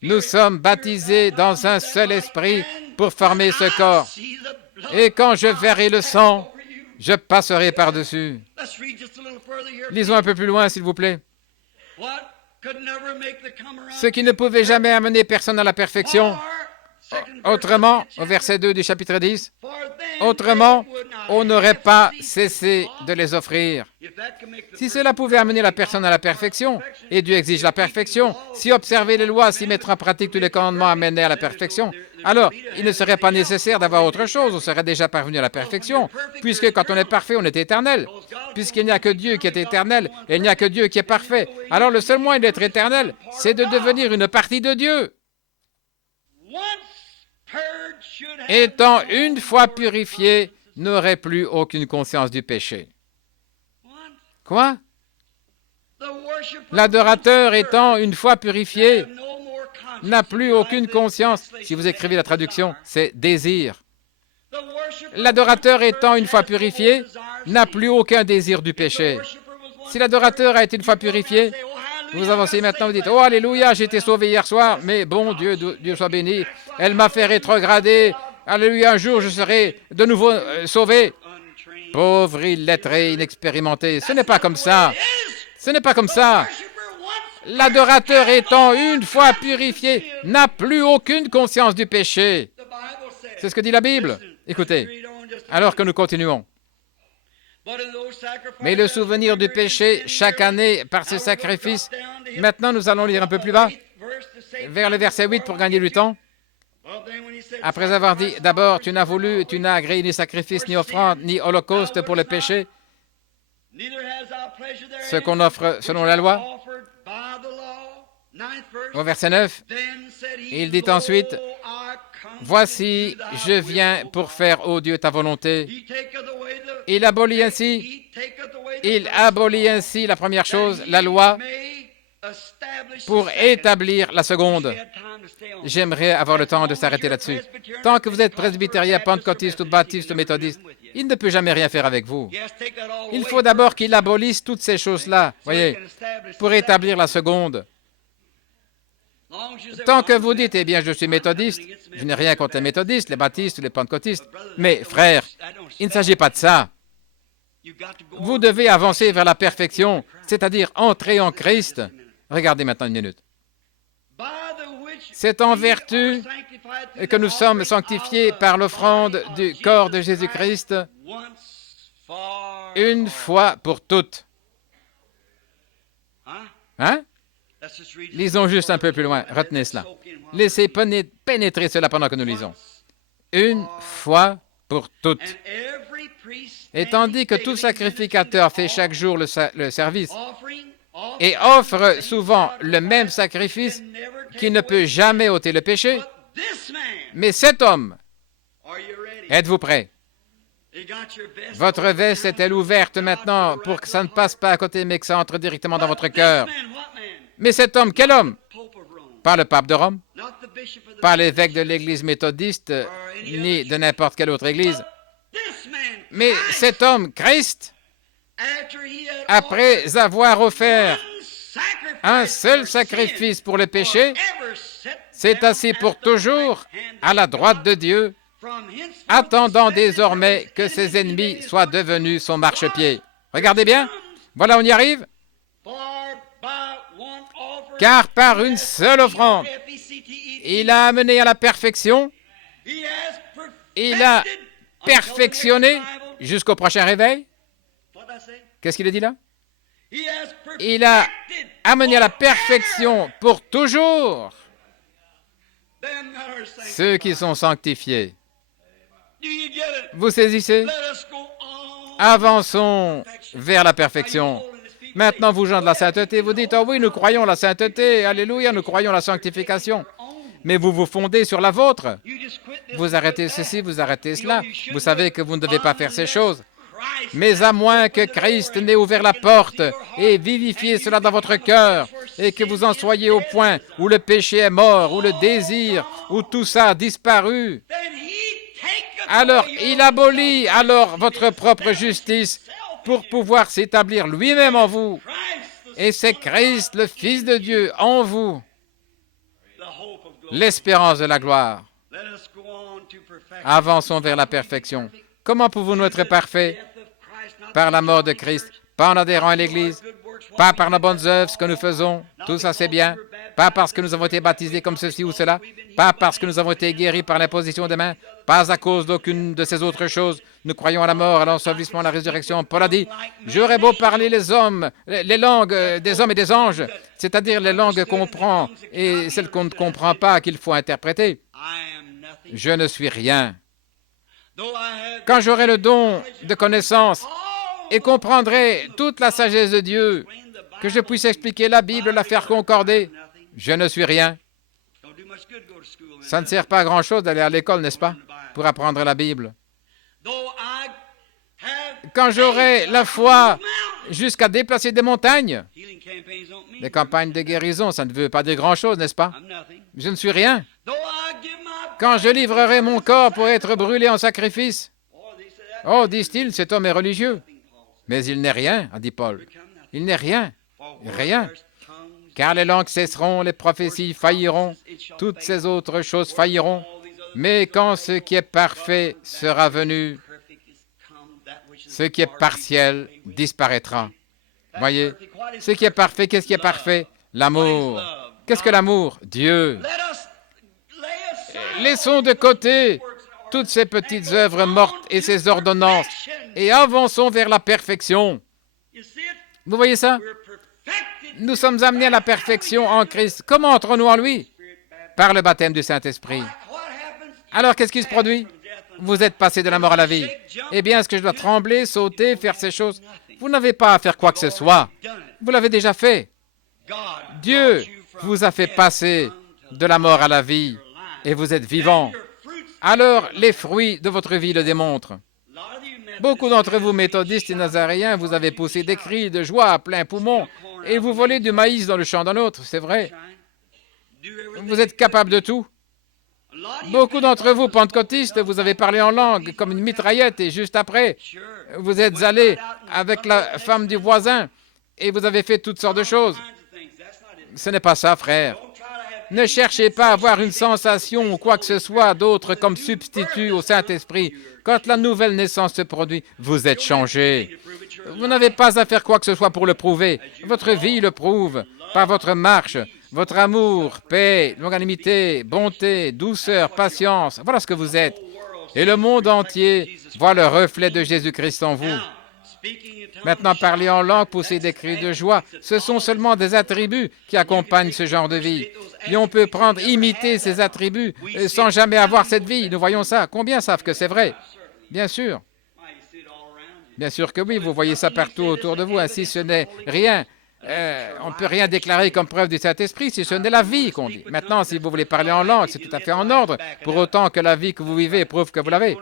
Nous sommes baptisés dans un seul esprit pour former ce corps. Et quand je verrai le sang, je passerai par-dessus. Lisons un peu plus loin, s'il vous plaît. Ce qui ne pouvait jamais amener personne à la perfection. Autrement, au verset 2 du chapitre 10, autrement, on n'aurait pas cessé de les offrir. Si cela pouvait amener la personne à la perfection, et Dieu exige la perfection, si observer les lois, si mettre en pratique tous les commandements amenaient à la perfection, alors il ne serait pas nécessaire d'avoir autre chose, on serait déjà parvenu à la perfection, puisque quand on est parfait, on est éternel. Puisqu'il n'y a que Dieu qui est éternel, et il n'y a que Dieu qui est parfait. Alors le seul moyen d'être éternel, c'est de devenir une partie de Dieu. Étant une fois purifié, n'aurait plus aucune conscience du péché. Quoi? L'adorateur étant une fois purifié, n'a plus aucune conscience. Si vous écrivez la traduction, c'est désir. L'adorateur étant une fois purifié, n'a plus aucun désir du péché. Si l'adorateur a été une fois purifié, vous avancez maintenant, vous dites, oh alléluia, j'ai été sauvé hier soir, mais bon, Dieu soit béni, elle m'a fait rétrograder, alléluia, un jour je serai de nouveau sauvé. pauvre, illettré, inexpérimenté. Ce n'est pas comme ça. Ce n'est pas comme ça. L'adorateur étant une fois purifié n'a plus aucune conscience du péché. C'est ce que dit la Bible. Écoutez, alors que nous continuons. Mais le souvenir du péché, chaque année, par ces sacrifices, maintenant nous allons lire un peu plus bas, vers le verset 8 pour gagner du temps. Après avoir dit, d'abord, tu n'as agréé ni sacrifice, ni offrande, ni holocauste pour le péché, ce qu'on offre selon la loi. Au verset 9, il dit ensuite, voici, je viens pour faire, ô Dieu, ta volonté. Il abolit ainsi la première chose, la loi, pour établir la seconde. J'aimerais avoir le temps de s'arrêter là-dessus. Tant que vous êtes presbytérien, pentecôtiste ou baptiste ou méthodiste, il ne peut jamais rien faire avec vous. Il faut d'abord qu'il abolisse toutes ces choses-là, voyez, pour établir la seconde. Tant que vous dites, eh bien, je suis méthodiste, je n'ai rien contre les méthodistes, les baptistes, les pentecôtistes, mais frère, il ne s'agit pas de ça. Vous devez avancer vers la perfection, c'est-à-dire entrer en Christ. Regardez maintenant une minute. C'est en vertu que nous sommes sanctifiés par l'offrande du corps de Jésus-Christ une fois pour toutes. Hein? Lisons juste un peu plus loin. Retenez cela. Laissez pénétrer cela pendant que nous lisons. Une fois pour toutes. Et tandis que tout sacrificateur fait chaque jour le service et offre souvent le même sacrifice qui ne peut jamais ôter le péché, mais cet homme, êtes-vous prêts? Votre veste est-elle ouverte maintenant pour que ça ne passe pas à côté, mais que ça entre directement dans votre cœur? Mais cet homme, quel homme? Pas le pape de Rome, pas l'évêque de l'Église méthodiste, ni de n'importe quelle autre église. Mais cet homme, Christ, après avoir offert un seul sacrifice pour le péché, s'est assis pour toujours à la droite de Dieu, attendant désormais que ses ennemis soient devenus son marchepied. Regardez bien, voilà, on y arrive. Car par une seule offrande, il a amené à la perfection, il a perfectionné jusqu'au prochain réveil. Qu'est-ce qu'il a dit là? Il a amené à la perfection pour toujours ceux qui sont sanctifiés. Vous saisissez? Avançons vers la perfection. Maintenant, vous gens de la sainteté, vous dites, « Oh oui, nous croyons la sainteté, alléluia, nous croyons la sanctification. » Mais vous vous fondez sur la vôtre. Vous arrêtez ceci, vous arrêtez cela. Vous savez que vous ne devez pas faire ces choses. Mais à moins que Christ n'ait ouvert la porte et vivifié cela dans votre cœur, et que vous en soyez au point où le péché est mort, où le désir, où tout ça a disparu, alors il abolit alors votre propre justice pour pouvoir s'établir lui-même en vous. Et c'est Christ, le Fils de Dieu, en vous, l'espérance de la gloire. Avançons vers la perfection. Comment pouvons-nous être parfaits? Par la mort de Christ, pas en adhérant à l'Église, pas par nos bonnes œuvres, ce que nous faisons, tout ça c'est bien, pas parce que nous avons été baptisés comme ceci ou cela, pas parce que nous avons été guéris par l'imposition des mains, pas à cause d'aucune de ces autres choses. Nous croyons à la mort, à l'ensevelissement, à la résurrection. Paul a dit, j'aurais beau parler les langues des hommes et des anges, c'est-à-dire les langues qu'on comprend et celles qu'on ne comprend pas, qu'il faut interpréter. Je ne suis rien. Quand j'aurai le don de connaissance et comprendrai toute la sagesse de Dieu, que je puisse expliquer la Bible, la faire concorder, je ne suis rien. Ça ne sert pas à grand-chose d'aller à l'école, n'est-ce pas, pour apprendre la Bible. Quand j'aurai la foi jusqu'à déplacer des montagnes, des campagnes de guérison, ça ne veut pas dire grand-chose, n'est-ce pas? Je ne suis rien. Quand je livrerai mon corps pour être brûlé en sacrifice, oh, disent-ils, cet homme est religieux. Mais il n'est rien, a dit Paul. Il n'est rien, rien. Car les langues cesseront, les prophéties failliront, toutes ces autres choses failliront. Mais quand ce qui est parfait sera venu, Ce qui est partiel disparaîtra. Voyez, ce qui est parfait, qu'est-ce qui est parfait? L'amour. Qu'est-ce que l'amour? Dieu. Laissons de côté toutes ces petites œuvres mortes et ces ordonnances et avançons vers la perfection. Vous voyez ça? Nous sommes amenés à la perfection en Christ. Comment entrons-nous en lui? Par le baptême du Saint-Esprit. Alors, qu'est-ce qui se produit? Vous êtes passé de la mort à la vie. Eh bien, est-ce que je dois trembler, sauter, faire ces choses? Vous n'avez pas à faire quoi que ce soit. Vous l'avez déjà fait. Dieu vous a fait passer de la mort à la vie et vous êtes vivant. Alors, les fruits de votre vie le démontrent. Beaucoup d'entre vous, méthodistes et nazaréens, vous avez poussé des cris de joie à plein poumon et vous volez du maïs dans le champ d'un autre, c'est vrai. Vous êtes capable de tout. Beaucoup d'entre vous, pentecôtistes, vous avez parlé en langue comme une mitraillette et juste après, vous êtes allé avec la femme du voisin et vous avez fait toutes sortes de choses. Ce n'est pas ça, frère. Ne cherchez pas à avoir une sensation ou quoi que ce soit d'autre comme substitut au Saint-Esprit. Quand la nouvelle naissance se produit, vous êtes changé. Vous n'avez pas à faire quoi que ce soit pour le prouver. Votre vie le prouve par votre marche, votre amour, paix, longanimité, bonté, douceur, patience. Voilà ce que vous êtes. Et le monde entier voit le reflet de Jésus-Christ en vous. Maintenant, parler en langue, pousser des cris de joie, ce sont seulement des attributs qui accompagnent ce genre de vie. Et on peut imiter ces attributs sans jamais avoir cette vie. Nous voyons ça. Combien savent que c'est vrai? Bien sûr. Bien sûr que oui, vous voyez ça partout autour de vous. Ainsi, ce n'est rien. On ne peut rien déclarer comme preuve du Saint-Esprit si ce n'est la vie qu'on dit. Maintenant, si vous voulez parler en langue, c'est tout à fait en ordre, pour autant que la vie que vous vivez prouve que vous l'avez.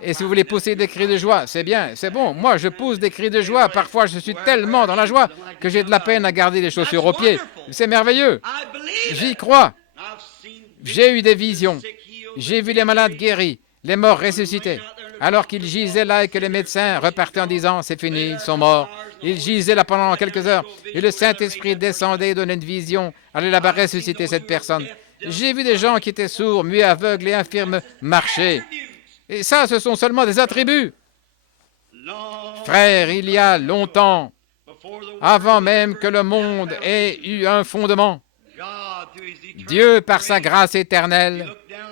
Et si vous voulez pousser des cris de joie, c'est bien, c'est bon. Moi, je pousse des cris de joie. Parfois, je suis tellement dans la joie que j'ai de la peine à garder les chaussures aux pieds. C'est merveilleux. J'y crois. J'ai eu des visions. J'ai vu les malades guéris, les morts ressuscités. Alors qu'ils gisaient là et que les médecins repartaient en disant « c'est fini, ils sont morts ». Ils gisaient là pendant quelques heures et le Saint-Esprit descendait et donnait une vision, allait là-bas ressusciter cette personne. J'ai vu des gens qui étaient sourds, muets, aveugles et infirmes marcher. Et ça, ce sont seulement des attributs. Frères, il y a longtemps, avant même que le monde ait eu un fondement, Dieu, par sa grâce éternelle,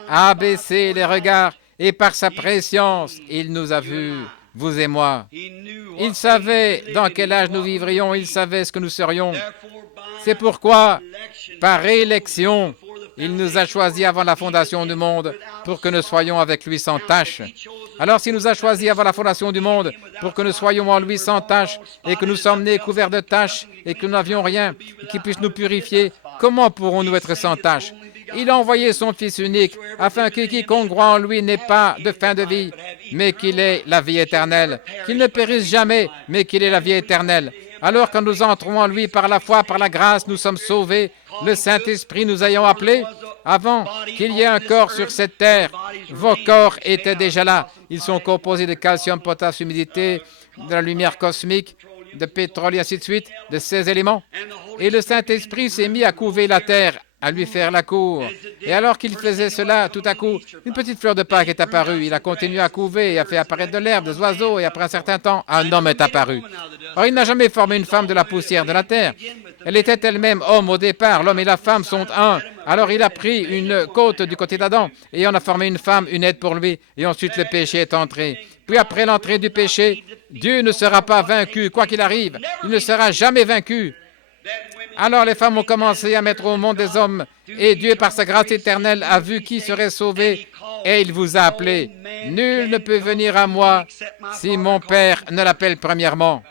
a abaissé les regards et par sa préscience, il nous a vus, vous et moi. Il savait dans quel âge nous vivrions, il savait ce que nous serions. C'est pourquoi, par élection, il nous a choisis avant la fondation du monde pour que nous soyons avec lui sans tache. Alors s'il nous a choisis avant la fondation du monde pour que nous soyons en lui sans tache et que nous sommes nés couverts de taches et que nous n'avions rien qui puisse nous purifier, comment pourrons-nous être sans tache? Il a envoyé son Fils unique afin que quiconque croit en lui n'ait pas de fin de vie, mais qu'il ait la vie éternelle, qu'il ne périsse jamais, mais qu'il ait la vie éternelle. Alors quand nous entrons en lui par la foi, par la grâce, nous sommes sauvés, le Saint-Esprit nous ayant appelés, avant qu'il y ait un corps sur cette terre, vos corps étaient déjà là. Ils sont composés de calcium, potassium, humidité, de la lumière cosmique, de pétrole et ainsi de suite, de ces éléments. Et le Saint-Esprit s'est mis à couver la terre, à lui faire la cour. Et alors qu'il faisait cela, tout à coup, une petite fleur de Pâques est apparue. Il a continué à couver et a fait apparaître de l'herbe, des oiseaux, et après un certain temps, un homme est apparu. Or, il n'a jamais formé une femme de la poussière de la terre. Elle était elle-même homme au départ. L'homme et la femme sont un. Alors, il a pris une côte du côté d'Adam et on a formé une femme, une aide pour lui. Et ensuite, le péché est entré. Puis, après l'entrée du péché, Dieu ne sera pas vaincu, quoi qu'il arrive. Il ne sera jamais vaincu. Alors les femmes ont commencé à mettre au monde des hommes, et Dieu, par sa grâce éternelle, a vu qui serait sauvé, et il vous a appelé. Nul ne peut venir à moi si mon Père ne l'appelle premièrement.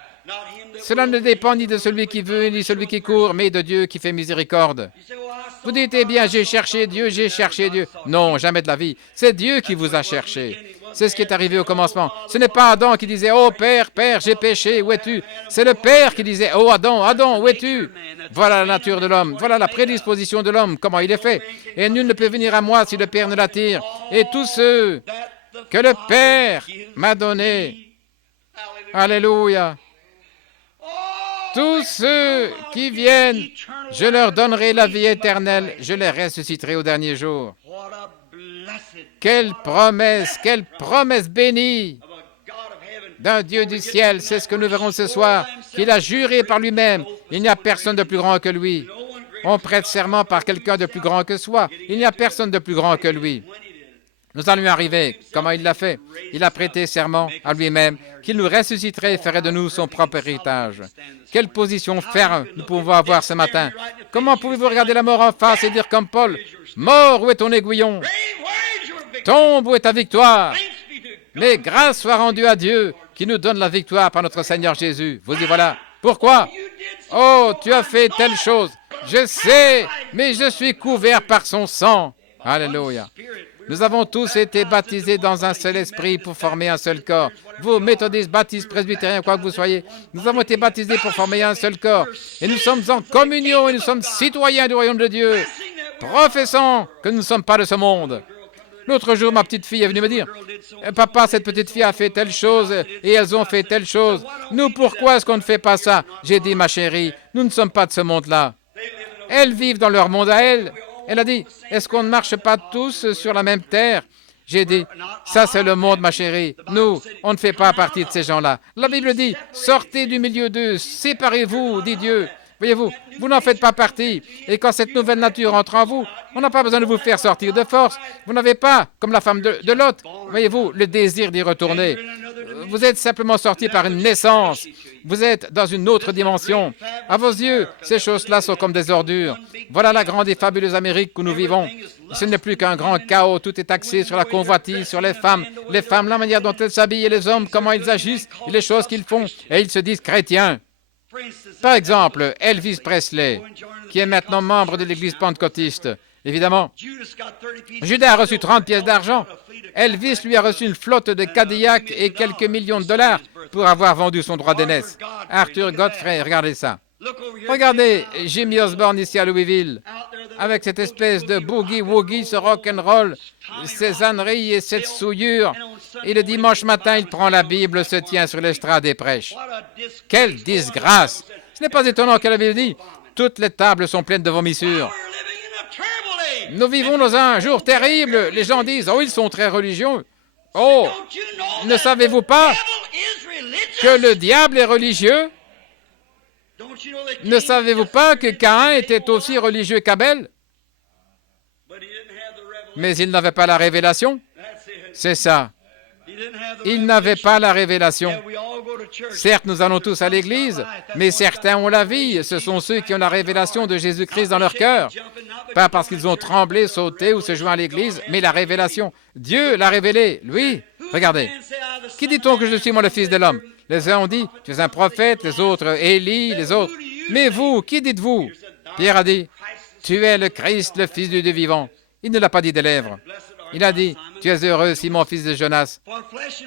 Cela ne dépend ni de celui qui veut, ni de celui qui court, mais de Dieu qui fait miséricorde. Vous dites, eh bien, j'ai cherché Dieu, j'ai cherché Dieu. Non, jamais de la vie. C'est Dieu qui vous a cherché. C'est ce qui est arrivé au commencement. Ce n'est pas Adam qui disait « Oh Père, Père, j'ai péché, où es-tu » C'est le Père qui disait « Oh Adam, Adam, où es-tu » Voilà la nature de l'homme, voilà la prédisposition de l'homme, comment il est fait. Et nul ne peut venir à moi si le Père ne l'attire. Et tous ceux que le Père m'a donnés, alléluia, tous ceux qui viennent, je leur donnerai la vie éternelle, je les ressusciterai au dernier jour. Quelle promesse bénie d'un Dieu du ciel. C'est ce que nous verrons ce soir, qu'il a juré par lui-même. Il n'y a personne de plus grand que lui. On prête serment par quelqu'un de plus grand que soi. Il n'y a personne de plus grand que lui. Nous allons y arriver. Comment il l'a fait? Il a prêté serment à lui-même qu'il nous ressusciterait et ferait de nous son propre héritage. Quelle position ferme nous pouvons avoir ce matin? Comment pouvez-vous regarder la mort en face et dire comme Paul, « Mort, où est ton aiguillon? Tombe, où est ta victoire? Mais grâce soit rendue à Dieu qui nous donne la victoire par notre Seigneur Jésus. » Vous y voilà. Pourquoi? Oh, tu as fait telle chose. Je sais, mais je suis couvert par son sang. Alléluia. Nous avons tous été baptisés dans un seul esprit pour former un seul corps. Vous, méthodistes, baptistes, presbytériens, quoi que vous soyez, nous avons été baptisés pour former un seul corps. Et nous sommes en communion et nous sommes citoyens du royaume de Dieu, professant que nous ne sommes pas de ce monde. L'autre jour, ma petite fille est venue me dire, « Papa, cette petite fille a fait telle chose et elles ont fait telle chose. Nous, pourquoi est-ce qu'on ne fait pas ça? » J'ai dit, « Ma chérie, nous ne sommes pas de ce monde-là. Elles vivent dans leur monde à elles. » Elle a dit, « Est-ce qu'on ne marche pas tous sur la même terre? » J'ai dit, « Ça, c'est le monde, ma chérie. Nous, on ne fait pas partie de ces gens-là. » La Bible dit, « Sortez du milieu d'eux, séparez-vous, dit Dieu. » Voyez-vous, vous n'en faites pas partie. Et quand cette nouvelle nature entre en vous, on n'a pas besoin de vous faire sortir de force. Vous n'avez pas, comme la femme de Lot, voyez-vous, le désir d'y retourner. Vous êtes simplement sorti par une naissance. Vous êtes dans une autre dimension. À vos yeux, ces choses-là sont comme des ordures. Voilà la grande et fabuleuse Amérique où nous vivons. Ce n'est plus qu'un grand chaos. Tout est axé sur la convoitise, sur les femmes, la manière dont elles s'habillent et les hommes, comment ils agissent et les choses qu'ils font. Et ils se disent chrétiens. Par exemple, Elvis Presley, qui est maintenant membre de l'Église pentecôtiste. Évidemment, Judas a reçu 30 pièces d'argent. Elvis lui a reçu une flotte de Cadillac et quelques millions de dollars pour avoir vendu son droit d'aînesse. Arthur Godfrey, regardez ça. Regardez Jimmy Osborne ici à Louisville, avec cette espèce de boogie-woogie, ce rock'n'roll, ces âneries et cette souillure. Et le dimanche matin, il prend la Bible, se tient sur l'estrade et prêche. Quelle disgrâce! Ce n'est pas étonnant que la Bible dit « Toutes les tables sont pleines de vomissures ». Nous vivons dans un jour terrible. Les gens disent « Oh, ils sont très religieux ». Oh, ne savez-vous pas que le diable est religieux? Ne savez-vous pas que Caïn était aussi religieux qu'Abel? Mais il n'avait pas la révélation. C'est ça. Il n'avait pas la révélation. Certes, nous allons tous à l'église, mais certains ont la vie. Ce sont ceux qui ont la révélation de Jésus-Christ dans leur cœur. Pas parce qu'ils ont tremblé, sauté ou se joint à l'église, mais la révélation. Dieu l'a révélé, lui. Regardez. Qui dit-on que je suis, moi, le Fils de l'homme? Les uns ont dit, tu es un prophète, les autres, Élie, les autres. Mais vous, qui dites-vous? Pierre a dit, tu es le Christ, le Fils du Dieu vivant. Il ne l'a pas dit des lèvres. Il a dit, tu es heureux, Simon, fils de Jonas,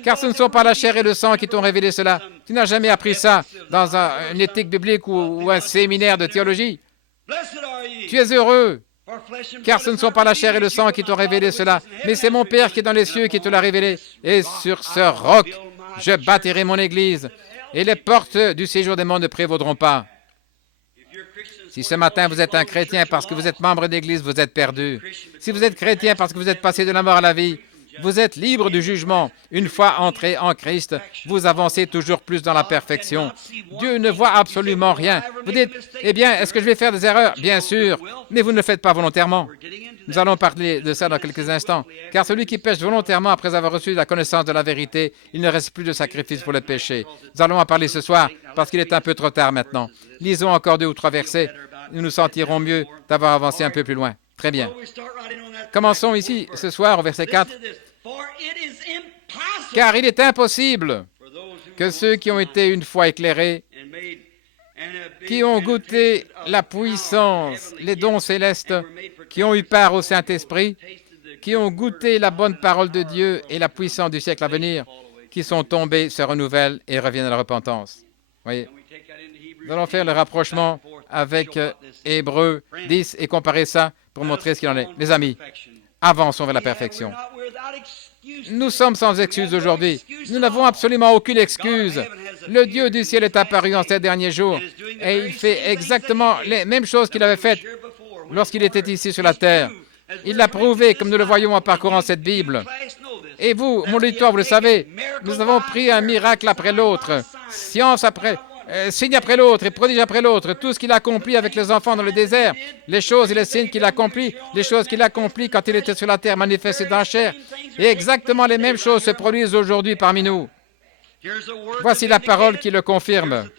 car ce ne sont pas la chair et le sang qui t'ont révélé cela. Tu n'as jamais appris ça dans une éthique biblique ou un séminaire de théologie. Tu es heureux, car ce ne sont pas la chair et le sang qui t'ont révélé cela, mais c'est mon Père qui est dans les cieux qui te l'a révélé. Et sur ce roc, je bâtirai mon église, et les portes du séjour des mondes ne prévaudront pas. Si ce matin vous êtes un chrétien parce que vous êtes membre d'église, vous êtes perdu. Si vous êtes chrétien parce que vous êtes passé de la mort à la vie, vous êtes libre du jugement. Une fois entré en Christ, vous avancez toujours plus dans la perfection. Dieu ne voit absolument rien. Vous dites, eh bien, est-ce que je vais faire des erreurs? Bien sûr, mais vous ne le faites pas volontairement. Nous allons parler de ça dans quelques instants. Car celui qui pêche volontairement après avoir reçu la connaissance de la vérité, il ne reste plus de sacrifice pour le péché. Nous allons en parler ce soir parce qu'il est un peu trop tard maintenant. Lisons encore 2 ou 3 versets. Nous nous sentirons mieux d'avoir avancé un peu plus loin. Très bien. Commençons ici ce soir au verset 4. Car il est impossible que ceux qui ont été une fois éclairés, qui ont goûté la puissance, les dons célestes, qui ont eu part au Saint-Esprit, qui ont goûté la bonne parole de Dieu et la puissance du siècle à venir, qui sont tombés, se renouvellent et reviennent à la repentance. Voyez. Nous allons faire le rapprochement avec Hébreux 10 et comparer ça pour montrer ce qu'il en est. Les amis, avançons vers la perfection. Nous sommes sans excuse aujourd'hui. Nous n'avons absolument aucune excuse. Le Dieu du ciel est apparu en ces derniers jours et il fait exactement les mêmes choses qu'il avait faites lorsqu'il était ici sur la terre. Il l'a prouvé, comme nous le voyons en parcourant cette Bible. Et vous, mon auditoire, vous le savez, Nous avons pris un miracle après l'autre, science après, signe après l'autre et prodige après l'autre. Tout ce qu'il a accompli avec les enfants dans le désert, les choses et les signes qu'il a accomplis, les choses qu'il a accomplis quand il était sur la terre manifestées dans la chair. Et exactement les mêmes choses se produisent aujourd'hui parmi nous. Voici la parole qui le confirme.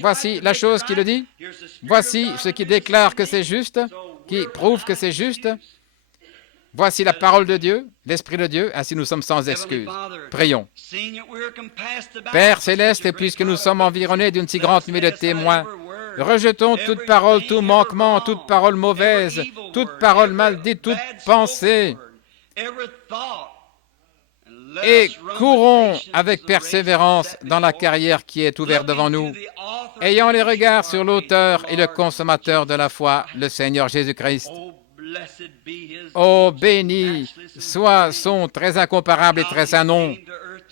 Voici la chose qui le dit. Voici ce qui déclare que c'est juste, qui prouve que c'est juste. Voici la parole de Dieu, l'Esprit de Dieu, ainsi nous sommes sans excuse. Prions. Père céleste, et puisque nous sommes environnés d'une si grande nuée de témoins, rejetons toute parole, tout manquement, toute parole mauvaise, toute parole mal dite, toute pensée, et courons avec persévérance dans la carrière qui est ouverte devant nous, ayant les regards sur l'auteur et le consommateur de la foi, le Seigneur Jésus-Christ. Oh, béni soit son très incomparable et très saint nom,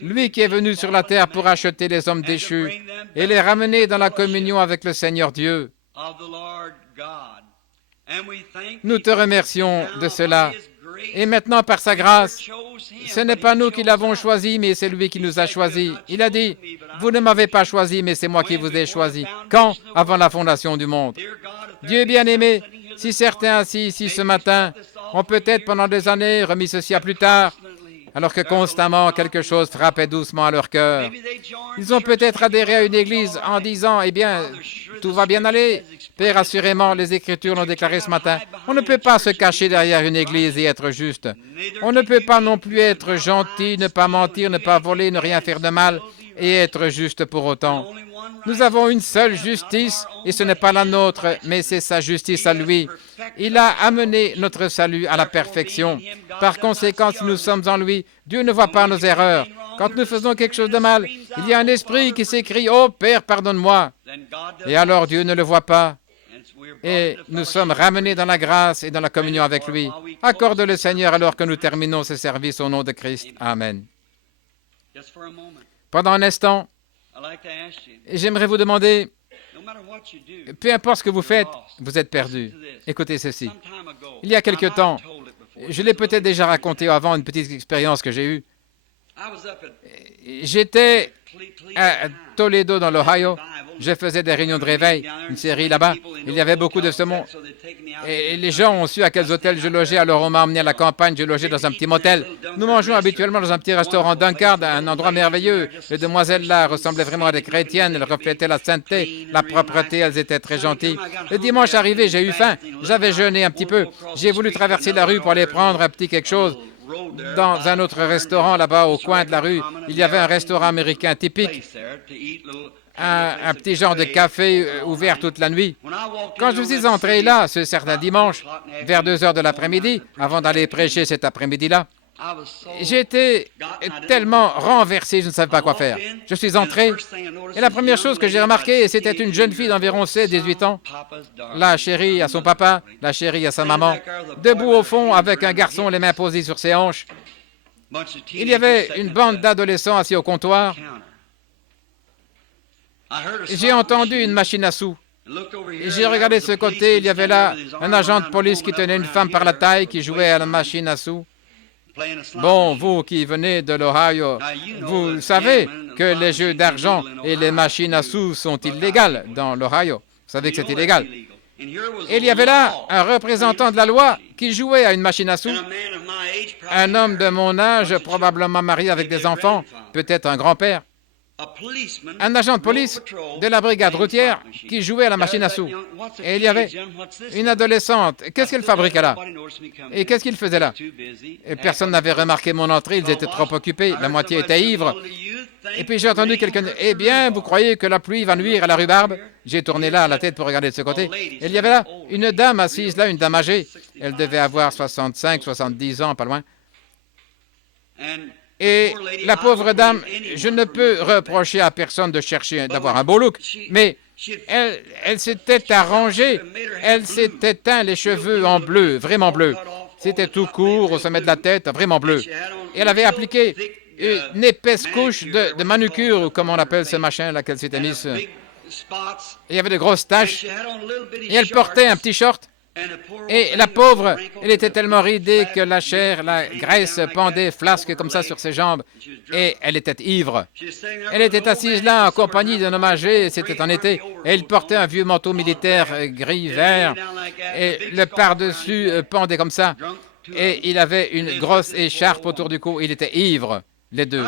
lui qui est venu sur la terre pour acheter les hommes déchus et les ramener dans la communion avec le Seigneur Dieu. Nous te remercions de cela. Et maintenant, par sa grâce, ce n'est pas nous qui l'avons choisi, mais c'est lui qui nous a choisis. Il a dit, « Vous ne m'avez pas choisi, mais c'est moi qui vous ai choisi. » Quand? Avant la fondation du monde. Dieu bien-aimé, si certains assis ici ce matin ont peut-être pendant des années remis ceci à plus tard, alors que constamment quelque chose frappait doucement à leur cœur. Ils ont peut-être adhéré à une église en disant, « Eh bien, tout va bien aller. » Père, assurément, les Écritures l'ont déclaré ce matin. On ne peut pas se cacher derrière une église et être juste. On ne peut pas non plus être gentil, ne pas mentir, ne pas voler, ne rien faire de mal et être juste pour autant. Nous avons une seule justice et ce n'est pas la nôtre, mais c'est sa justice à lui. Il a amené notre salut à la perfection. Par conséquent, si nous sommes en lui, Dieu ne voit pas nos erreurs. Quand nous faisons quelque chose de mal, il y a un esprit qui s'écrie « Oh Père, pardonne-moi » et alors Dieu ne le voit pas. Et nous sommes ramenés dans la grâce et dans la communion avec lui. Accorde le Seigneur alors que nous terminons ce service au nom de Christ. Amen. Pendant un instant, j'aimerais vous demander, peu importe ce que vous faites, vous êtes perdu. Écoutez ceci. Il y a quelque temps, je l'ai peut-être déjà raconté avant, une petite expérience que j'ai eue. J'étais à Toledo, dans l'Ohio. Je faisais des réunions de réveil, une série là-bas. Il y avait beaucoup de ce monde. Et les gens ont su à quels hôtels je logeais, alors on m'a emmené à la campagne, je logeais dans un petit motel. Nous mangeons habituellement dans un petit restaurant Dunkard, un endroit merveilleux. Les demoiselles là ressemblaient vraiment à des chrétiennes, elles reflétaient la sainteté, la propreté, elles étaient très gentilles. Le dimanche arrivé, j'ai eu faim, j'avais jeûné un petit peu. J'ai voulu traverser la rue pour aller prendre un petit quelque chose. Dans un autre restaurant là-bas au coin de la rue, il y avait un restaurant américain typique. Un petit genre de café ouvert toute la nuit. Quand je suis entré là, ce certain dimanche, vers 2 heures de l'après-midi, avant d'aller prêcher cet après-midi-là, j'étais tellement renversé, je ne savais pas quoi faire. Je suis entré, et la première chose que j'ai remarquée, c'était une jeune fille d'environ 16-18 ans, la chérie à son papa, la chérie à sa maman, debout au fond avec un garçon, les mains posées sur ses hanches. Il y avait une bande d'adolescents assis au comptoir. J'ai entendu une machine à sous. J'ai regardé de ce côté, il y avait là un agent de police qui tenait une femme par la taille qui jouait à la machine à sous. Bon, vous qui venez de l'Ohio, vous savez que les jeux d'argent et les machines à sous sont illégales dans l'Ohio. Vous savez que c'est illégal. Et il y avait là un représentant de la loi qui jouait à une machine à sous. Un homme de mon âge, probablement marié avec des enfants, peut-être un grand-père. Un agent de police de la brigade routière qui jouait à la machine à sous. Et il y avait une adolescente. Qu'est-ce qu'elle fabriquait là? Et qu'est-ce qu'il faisait là? Et personne n'avait remarqué mon entrée, ils étaient trop occupés, la moitié était ivre. Et puis j'ai entendu quelqu'un dire, « Eh bien, vous croyez que la pluie va nuire à la rhubarbe ?» J'ai tourné là la tête pour regarder de ce côté. Et il y avait là une dame assise là, une dame âgée. Elle devait avoir 65, 70 ans, pas loin. Et la pauvre dame, je ne peux reprocher à personne de chercher, d'avoir un beau look, mais elle s'était arrangée, elle s'était teint les cheveux en bleu, vraiment bleu. C'était tout court, au sommet de la tête, vraiment bleu. Et elle avait appliqué une épaisse couche de manucure, ou comment on appelle ce machin-là qu'elle s'était mise. Il y avait de grosses taches, et elle portait un petit short, Et la pauvre, elle était tellement ridée que la chair, la graisse pendait flasque comme ça sur ses jambes, et elle était ivre. Elle était assise là en compagnie d'un homme âgé, c'était en été, et il portait un vieux manteau militaire gris-vert, et le par-dessus pendait comme ça, et il avait une grosse écharpe autour du cou, il était ivre, les deux.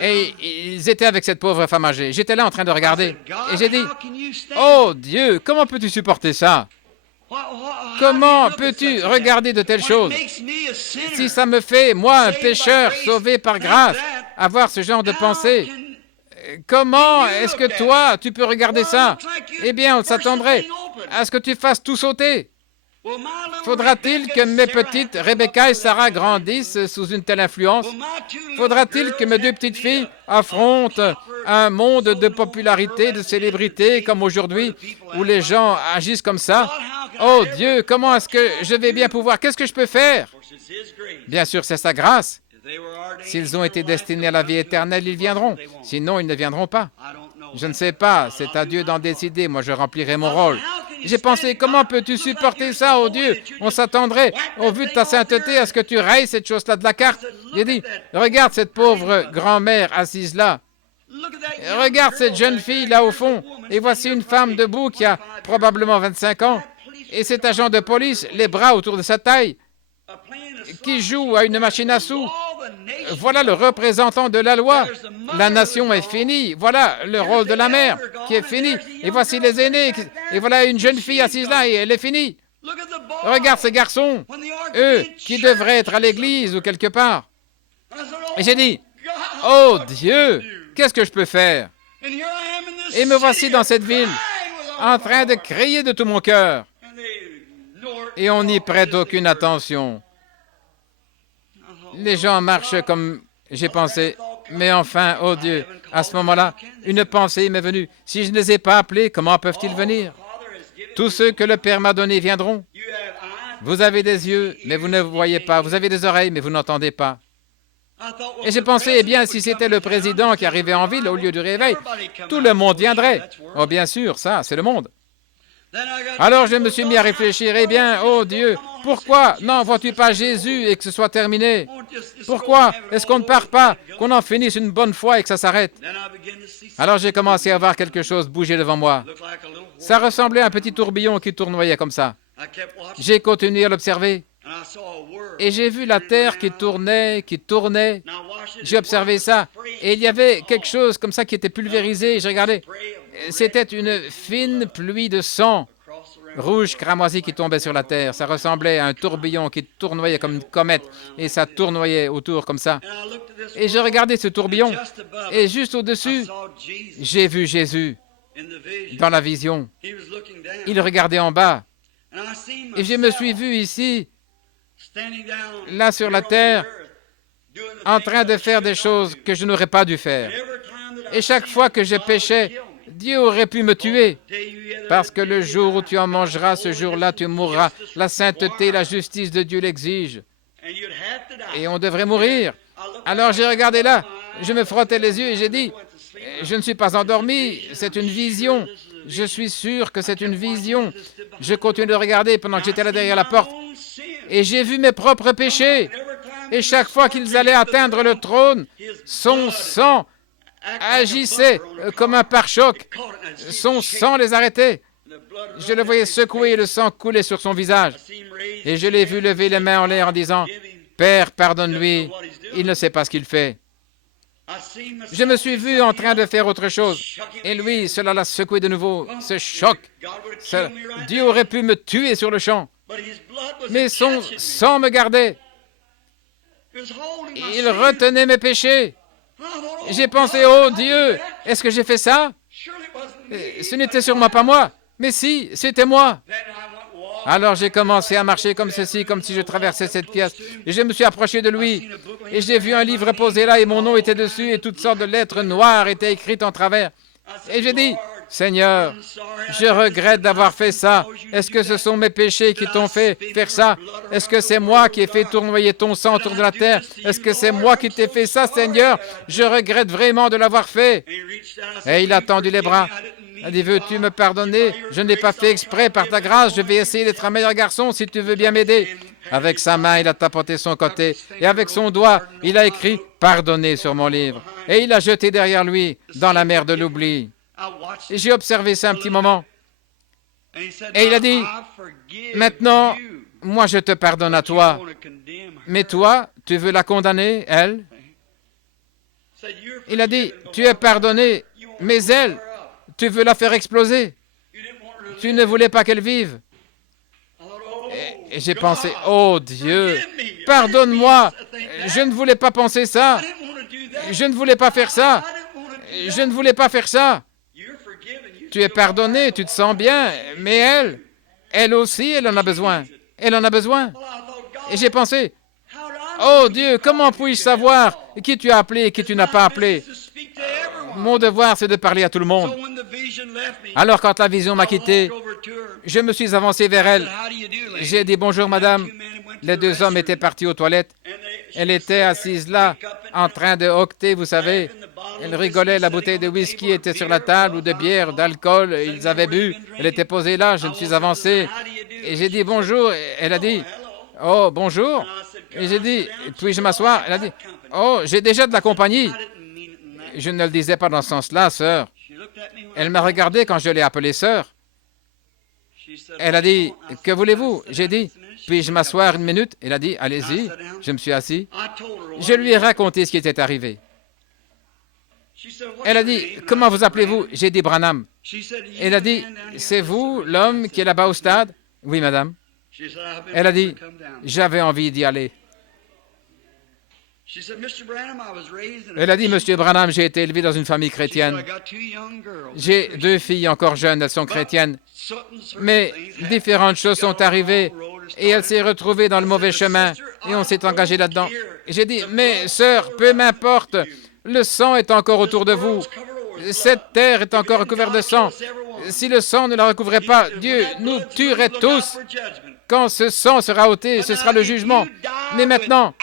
Et ils étaient avec cette pauvre femme âgée. J'étais là en train de regarder, et j'ai dit, « Oh Dieu, comment peux-tu supporter ça? Comment peux-tu regarder de telles choses? Si ça me fait, moi, un pécheur sauvé par grâce, avoir ce genre de pensée, comment est-ce que toi, tu peux regarder ça? Eh bien, on s'attendrait à ce que tu fasses tout sauter. Faudra-t-il que mes petites Rebecca et Sarah grandissent sous une telle influence? Faudra-t-il que mes deux petites filles affrontent un monde de popularité, de célébrité comme aujourd'hui, où les gens agissent comme ça? Oh Dieu, comment est-ce que je vais bien pouvoir? Qu'est-ce que je peux faire? Bien sûr, c'est sa grâce. S'ils ont été destinés à la vie éternelle, ils viendront. Sinon, ils ne viendront pas. Je ne sais pas, c'est à Dieu d'en décider. Moi, je remplirai mon rôle. J'ai pensé, comment peux-tu supporter ça, oh Dieu? On s'attendrait, au vu de ta sainteté, à ce que tu rayes cette chose-là de la carte. J'ai dit, regarde cette pauvre grand-mère assise là. Regarde cette jeune fille là au fond. Et voici une femme debout qui a probablement 25 ans. Et cet agent de police, les bras autour de sa taille, qui joue à une machine à sous. Voilà le représentant de la loi. La nation est finie. Voilà le rôle de la mère qui est fini. Et voici les aînés. Et voilà une jeune fille assise là et elle est finie. Regarde ces garçons, eux qui devraient être à l'église ou quelque part. Et j'ai dit, oh Dieu, qu'est-ce que je peux faire? Et me voici dans cette ville, en train de crier de tout mon cœur. Et on n'y prête aucune attention. Les gens marchent comme j'ai pensé. Mais enfin, oh Dieu, à ce moment-là, une pensée m'est venue. Si je ne les ai pas appelés, comment peuvent-ils venir? Tous ceux que le Père m'a donnés viendront. Vous avez des yeux, mais vous ne voyez pas. Vous avez des oreilles, mais vous n'entendez pas. Et j'ai pensé, eh bien, si c'était le président qui arrivait en ville au lieu du réveil, tout le monde viendrait. Oh, bien sûr, ça, c'est le monde. Alors je me suis mis à réfléchir, eh bien, oh Dieu, pourquoi n'envoies-tu pas Jésus et que ce soit terminé? Pourquoi est-ce qu'on ne part pas, qu'on en finisse une bonne fois et que ça s'arrête? Alors j'ai commencé à voir quelque chose bouger devant moi. Ça ressemblait à un petit tourbillon qui tournoyait comme ça. J'ai continué à l'observer. Et j'ai vu la terre qui tournait, qui tournait. J'ai observé ça. Et il y avait quelque chose comme ça qui était pulvérisé. Je regardais. C'était une fine pluie de sang rouge cramoisi qui tombait sur la terre. Ça ressemblait à un tourbillon qui tournoyait comme une comète. Et ça tournoyait autour comme ça. Et je regardais ce tourbillon. Et juste au-dessus, j'ai vu Jésus dans la vision. Il regardait en bas. Et je me suis vu ici, là sur la terre, en train de faire des choses que je n'aurais pas dû faire. Et chaque fois que je péchais, Dieu aurait pu me tuer, parce que le jour où tu en mangeras, ce jour-là, tu mourras. La sainteté, la justice de Dieu l'exige. Et on devrait mourir. Alors j'ai regardé là, je me frottais les yeux et j'ai dit, je ne suis pas endormi, c'est une vision. Je suis sûr que c'est une vision. Je continue de regarder pendant que j'étais là derrière la porte. Et j'ai vu mes propres péchés. Et chaque fois qu'ils allaient atteindre le trône, son sang agissait comme un pare-choc. Son sang les arrêtait. Je le voyais secouer et le sang coulait sur son visage. Et je l'ai vu lever les mains en l'air en disant, « Père, pardonne-lui, il ne sait pas ce qu'il fait. » Je me suis vu en train de faire autre chose. Et lui, cela l'a secoué de nouveau. Ce choc. Dieu aurait pu me tuer sur le champ. Mais son sang me gardait. Il retenait mes péchés. J'ai pensé, oh Dieu, est-ce que j'ai fait ça? Ce n'était sûrement pas moi. Mais si, c'était moi. Alors j'ai commencé à marcher comme ceci, comme si je traversais cette pièce. Et je me suis approché de lui. Et j'ai vu un livre posé là et mon nom était dessus et toutes sortes de lettres noires étaient écrites en travers. Et j'ai dit, Seigneur, je regrette d'avoir fait ça. Est-ce que ce sont mes péchés qui t'ont fait faire ça? Est-ce que c'est moi qui ai fait tournoyer ton sang autour de la terre? Est-ce que c'est moi qui t'ai fait ça, Seigneur? Je regrette vraiment de l'avoir fait. Et il a tendu les bras. Elle dit, veux-tu me pardonner? Je ne l'ai pas fait exprès, par ta grâce, je vais essayer d'être un meilleur garçon si tu veux bien m'aider. Avec sa main, il a tapoté son côté et avec son doigt, il a écrit « Pardonner » sur mon livre. Et il l'a jeté derrière lui dans la mer de l'oubli. Et j'ai observé ça un petit moment. Et il a dit « Maintenant, moi je te pardonne à toi. Mais toi, tu veux la condamner, elle? » Il a dit « Tu es pardonné, mais elle, tu veux la faire exploser. Tu ne voulais pas qu'elle vive. » Et j'ai pensé, oh Dieu, pardonne-moi, je ne voulais pas penser ça, je ne voulais pas faire ça, je ne voulais pas faire ça. Tu es pardonné, tu te sens bien, mais elle aussi, elle en a besoin, elle en a besoin. Et j'ai pensé, oh Dieu, comment puis-je savoir qui tu as appelé et qui tu n'as pas appelé? Mon devoir, c'est de parler à tout le monde. Alors, quand la vision m'a quitté, je me suis avancé vers elle. J'ai dit « Bonjour, madame ». Les deux hommes étaient partis aux toilettes. Elle était assise là, en train de hoqueter, vous savez. Elle rigolait, la bouteille de whisky était sur la table, ou de bière, d'alcool, ils avaient bu. Elle était posée là, je me suis avancé. Et j'ai dit « Bonjour ». Elle a dit « Oh, bonjour ». Et j'ai dit « Puis-je m'asseoir ?» Elle a dit « Oh, j'ai déjà de la compagnie ». Je ne le disais pas dans ce sens-là, sœur. Elle m'a regardé quand je l'ai appelée sœur. Elle a dit, que voulez-vous? J'ai dit, puis-je m'asseoir une minute? Elle a dit, allez-y. Je me suis assis. Je lui ai raconté ce qui était arrivé. Elle a dit, comment vous appelez-vous? J'ai dit, Branham. Elle a dit, c'est vous l'homme qui est là-bas au stade? Oui, madame. Elle a dit, j'avais envie d'y aller. Elle a dit, Monsieur Branham, j'ai été élevé dans une famille chrétienne. J'ai deux filles encore jeunes, elles sont chrétiennes. Mais différentes choses sont arrivées et elle s'est retrouvée dans le mauvais chemin et on s'est engagé là-dedans. J'ai dit, mais sœur, peu m'importe, le sang est encore autour de vous. Cette terre est encore recouverte de sang. Si le sang ne la recouvrait pas, Dieu nous tuerait tous. Quand ce sang sera ôté, ce sera le jugement. Mais maintenant,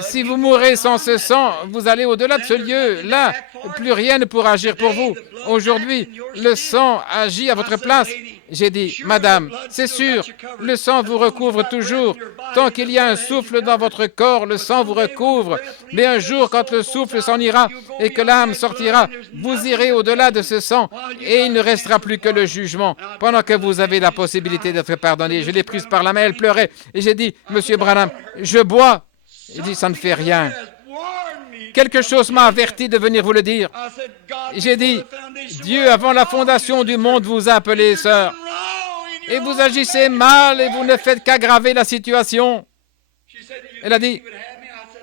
si vous mourrez sans ce sang, vous allez au-delà de ce lieu. Là, plus rien ne pourra agir pour vous. Aujourd'hui, le sang agit à votre place. J'ai dit, madame, c'est sûr, le sang vous recouvre toujours. Tant qu'il y a un souffle dans votre corps, le sang vous recouvre. Mais un jour, quand le souffle s'en ira et que l'âme sortira, vous irez au-delà de ce sang et il ne restera plus que le jugement. Pendant que vous avez la possibilité d'être pardonné, je l'ai prise par la main, elle pleurait. Et j'ai dit, Monsieur Branham, je bois. Il dit, ça ne fait rien. Quelque chose m'a averti de venir vous le dire. J'ai dit, Dieu, avant la fondation du monde, vous a appelé, sœur. Et vous agissez mal et vous ne faites qu'aggraver la situation. Elle a dit,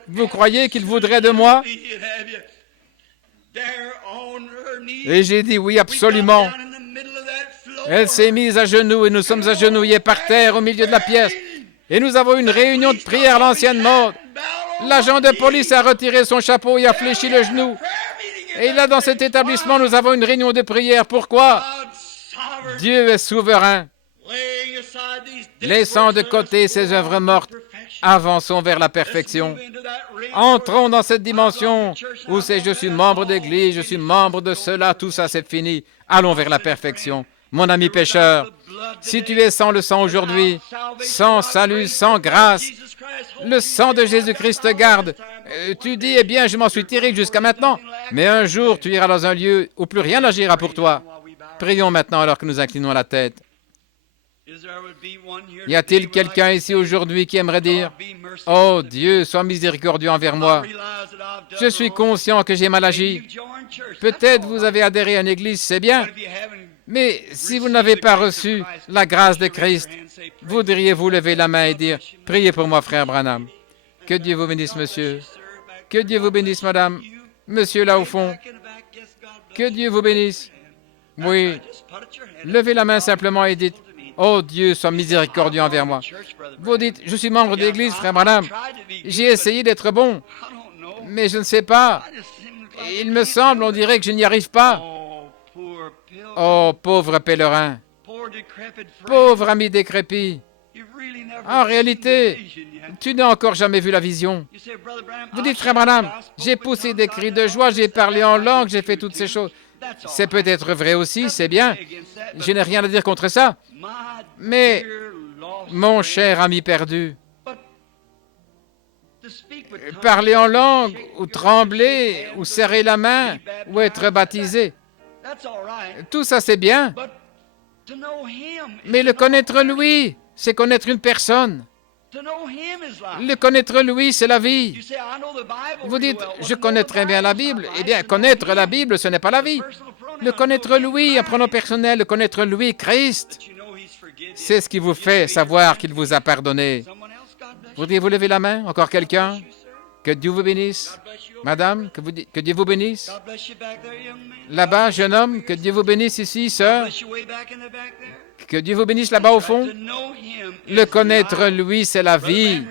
vous croyez qu'il voudrait de moi? Et j'ai dit, oui, absolument. Elle s'est mise à genoux et nous sommes agenouillés par terre au milieu de la pièce. Et nous avons une réunion de prière à l'ancienne mode. L'agent de police a retiré son chapeau et a fléchi le genou. Et là, dans cet établissement, nous avons une réunion de prière. Pourquoi? Dieu est souverain. Laissant de côté ces œuvres mortes, avançons vers la perfection. Entrons dans cette dimension où c'est je suis membre d'église, je suis membre de cela, tout ça c'est fini. Allons vers la perfection. Mon ami pécheur, si tu es sans le sang aujourd'hui, sans salut, sans grâce, le sang de Jésus-Christ te garde. Tu dis, eh bien, je m'en suis tiré jusqu'à maintenant, mais un jour, tu iras dans un lieu où plus rien n'agira pour toi. Prions maintenant alors que nous inclinons la tête. Y a-t-il quelqu'un ici aujourd'hui qui aimerait dire, « Oh Dieu, sois miséricordieux envers moi. Je suis conscient que j'ai mal agi. » Peut-être vous avez adhéré à une église, c'est bien. Mais si vous n'avez pas reçu la grâce de Christ, voudriez-vous lever la main et dire, « Priez pour moi, frère Branham. » Que Dieu vous bénisse, monsieur. Que Dieu vous bénisse, madame. Monsieur, là au fond. Que Dieu vous bénisse. Oui. Levez la main simplement et dites, « Oh Dieu, sois miséricordieux envers moi. » Vous dites, « Je suis membre d'église, frère Branham. J'ai essayé d'être bon, mais je ne sais pas. Il me semble, on dirait que je n'y arrive pas. » Oh, pauvre pèlerin, pauvre ami décrépit, en réalité, tu n'as encore jamais vu la vision. Vous dites, frère Branham, j'ai poussé des cris de joie, j'ai parlé en langue, j'ai fait toutes ces choses. C'est peut-être vrai aussi, c'est bien. Je n'ai rien à dire contre ça. Mais, mon cher ami perdu, parler en langue, ou trembler, ou serrer la main, ou être baptisé, tout ça c'est bien. Mais le connaître lui, c'est connaître une personne. Le connaître lui, c'est la vie. Vous dites, je connais très bien la Bible. Eh bien, connaître la Bible, ce n'est pas la vie. Le connaître lui, en pronom personnel, le connaître lui, Christ, c'est ce qui vous fait savoir qu'il vous a pardonné. Voudriez-vous lever la main? Encore quelqu'un? Que Dieu vous bénisse. Madame, que Dieu vous bénisse. Là-bas, jeune homme, que Dieu vous bénisse ici, sœur. Que Dieu vous bénisse là-bas au fond. Le connaître, lui, c'est la vie.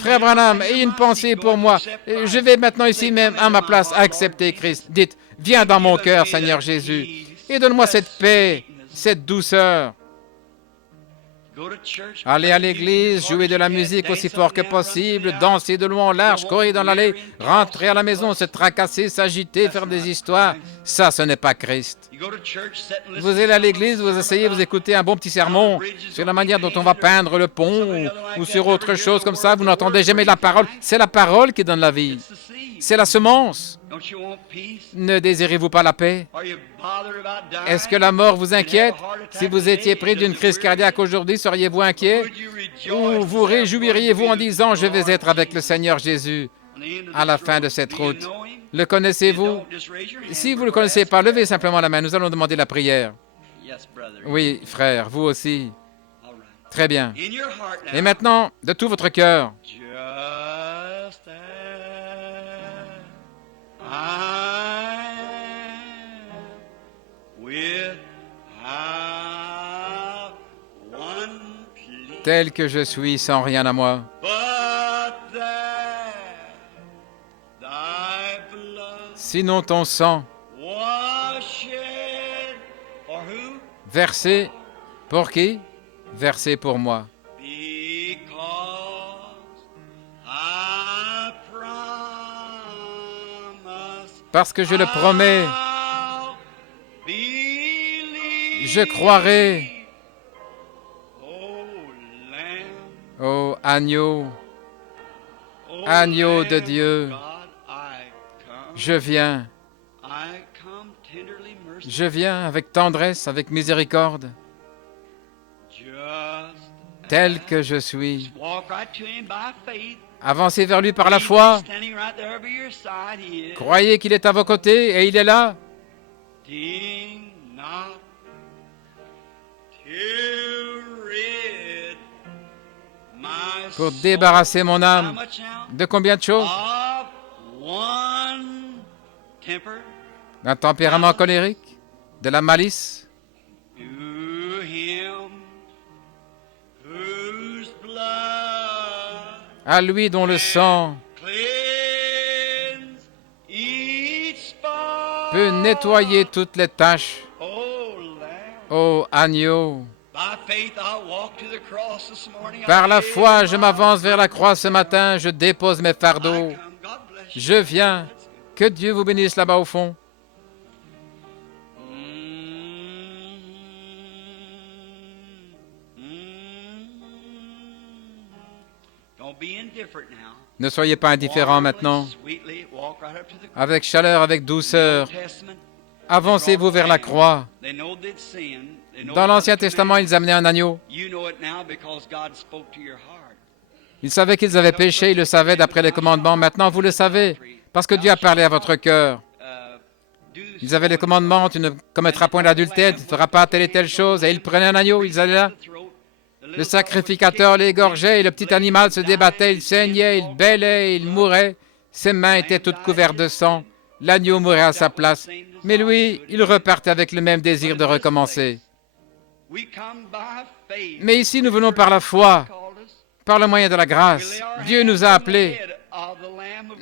Frère Branham, ayez une pensée pour moi. Je vais maintenant ici même, à ma place, accepter Christ. Dites, viens dans mon cœur, Seigneur Jésus, et donne-moi cette paix, cette douceur. Allez à l'église, jouer de la musique aussi fort que possible, danser de long en large, courir dans l'allée, rentrer à la maison, se tracasser, s'agiter, faire des histoires. Ça, ce n'est pas Christ. Vous allez à l'église, vous essayez, vous écoutez un bon petit sermon sur la manière dont on va peindre le pont ou sur autre chose comme ça, vous n'entendez jamais la parole. C'est la parole qui donne la vie. C'est la semence. Ne désirez-vous pas la paix? Est-ce que la mort vous inquiète? Si vous étiez pris d'une crise cardiaque aujourd'hui, seriez-vous inquiet? Ou vous réjouiriez-vous en disant, je vais être avec le Seigneur Jésus à la fin de cette route? Le connaissez-vous? Si vous ne le connaissez pas, levez simplement la main. Nous allons demander la prière. Oui, frère, vous aussi. Très bien. Et maintenant, de tout votre cœur, tel que je suis, sans rien à moi, sinon ton sang, versé pour qui? Versé pour moi. Parce que je le promets, je croirai. Ô agneau, agneau de Dieu, je viens avec tendresse, avec miséricorde, tel que je suis. Avancez vers lui par la foi. Croyez qu'il est à vos côtés et il est là. Pour débarrasser mon âme de combien de choses? D'un tempérament colérique, de la malice, à lui dont le sang peut nettoyer toutes les taches. Ô agneau, par la foi, je m'avance vers la croix ce matin, je dépose mes fardeaux. Je viens. Que Dieu vous bénisse là-bas au fond. Ne soyez pas indifférents maintenant. Avec chaleur, avec douceur, avancez-vous vers la croix. Dans l'Ancien Testament, ils amenaient un agneau. Ils savaient qu'ils avaient péché, ils le savaient d'après les commandements. Maintenant, vous le savez, parce que Dieu a parlé à votre cœur. Ils avaient les commandements, tu ne commettras point d'adultère, tu ne feras pas telle et telle chose. Et ils prenaient un agneau, ils allaient là. Le sacrificateur l'égorgeait et le petit animal se débattait, il saignait, il bêlait, il mourait. Ses mains étaient toutes couvertes de sang. L'agneau mourait à sa place. Mais lui, il repartait avec le même désir de recommencer. Mais ici, nous venons par la foi, par le moyen de la grâce. Dieu nous a appelés.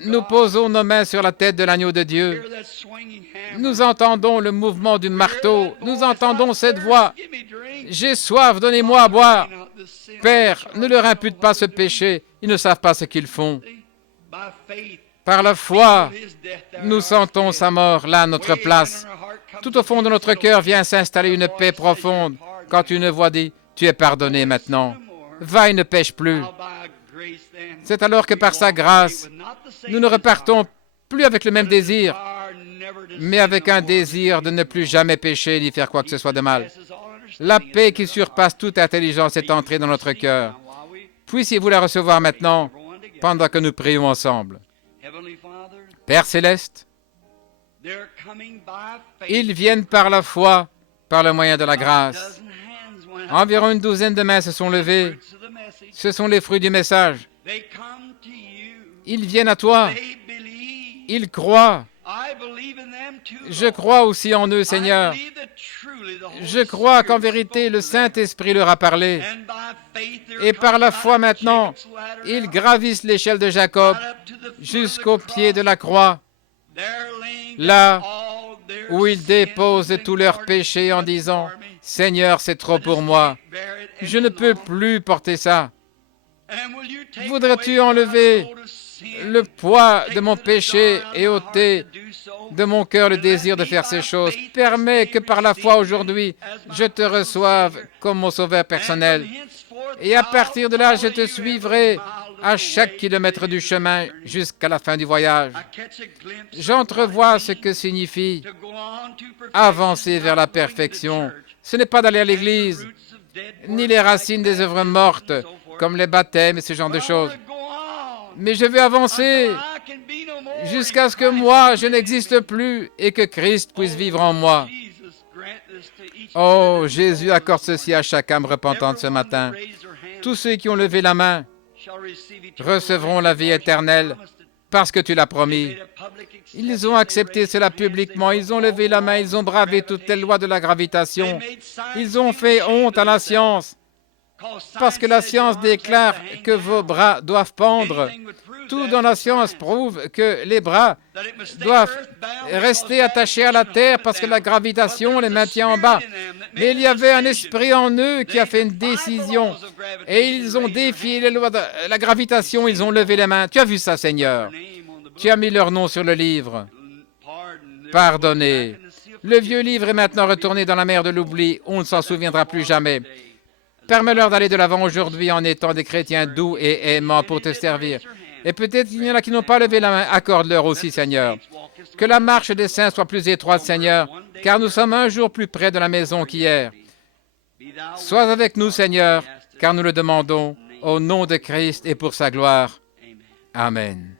Nous posons nos mains sur la tête de l'agneau de Dieu. Nous entendons le mouvement du marteau. Nous entendons cette voix. J'ai soif, donnez-moi à boire. Père, ne leur impute pas ce péché. Ils ne savent pas ce qu'ils font. Par la foi, nous sentons sa mort là à notre place. Tout au fond de notre cœur vient s'installer une paix profonde quand une voix dit « Tu es pardonné maintenant. Va et ne pêche plus. » C'est alors que par sa grâce, nous ne repartons plus avec le même désir, mais avec un désir de ne plus jamais pécher ni faire quoi que ce soit de mal. La paix qui surpasse toute intelligence est entrée dans notre cœur. Puissiez-vous la recevoir maintenant, pendant que nous prions ensemble. Père céleste, ils viennent par la foi, par le moyen de la grâce. Environ une douzaine de mains se sont levées. Ce sont les fruits du message. Ils viennent à toi. Ils croient. Je crois aussi en eux, Seigneur. Je crois qu'en vérité, le Saint-Esprit leur a parlé. Et par la foi maintenant, ils gravissent l'échelle de Jacob jusqu'au pied de la croix, là où ils déposent tous leurs péchés en disant « Seigneur, c'est trop pour moi. Je ne peux plus porter ça. Voudrais-tu enlever le poids de mon péché et ôter de mon cœur le désir de faire ces choses? Permets que par la foi aujourd'hui, je te reçoive comme mon sauveur personnel. Et à partir de là, je te suivrai à chaque kilomètre du chemin jusqu'à la fin du voyage. J'entrevois ce que signifie avancer vers la perfection. Ce n'est pas d'aller à l'église, ni les racines des œuvres mortes, comme les baptêmes et ce genre de choses. Mais je veux avancer jusqu'à ce que moi, je n'existe plus et que Christ puisse vivre en moi. Oh, Jésus, accorde ceci à chaque âme repentante ce matin. Tous ceux qui ont levé la main recevront la vie éternelle parce que tu l'as promis. Ils ont accepté cela publiquement, ils ont levé la main, ils ont bravé toutes les lois de la gravitation. Ils ont fait honte à la science parce que la science déclare que vos bras doivent pendre. Tout dans la science prouve que les bras doivent rester attachés à la terre parce que la gravitation les maintient en bas. Mais il y avait un esprit en eux qui a fait une décision et ils ont défié les lois de la gravitation, ils ont levé les mains. Tu as vu ça, Seigneur? Tu as mis leur nom sur le livre. Pardonnez. Le vieux livre est maintenant retourné dans la mer de l'oubli. On ne s'en souviendra plus jamais. Permets-leur d'aller de l'avant aujourd'hui en étant des chrétiens doux et aimants pour te servir. Et peut-être qu'il y en a qui n'ont pas levé la main. Accorde-leur aussi, Seigneur. Que la marche des saints soit plus étroite, Seigneur, car nous sommes un jour plus près de la maison qu'hier. Sois avec nous, Seigneur, car nous le demandons au nom de Christ et pour sa gloire. Amen.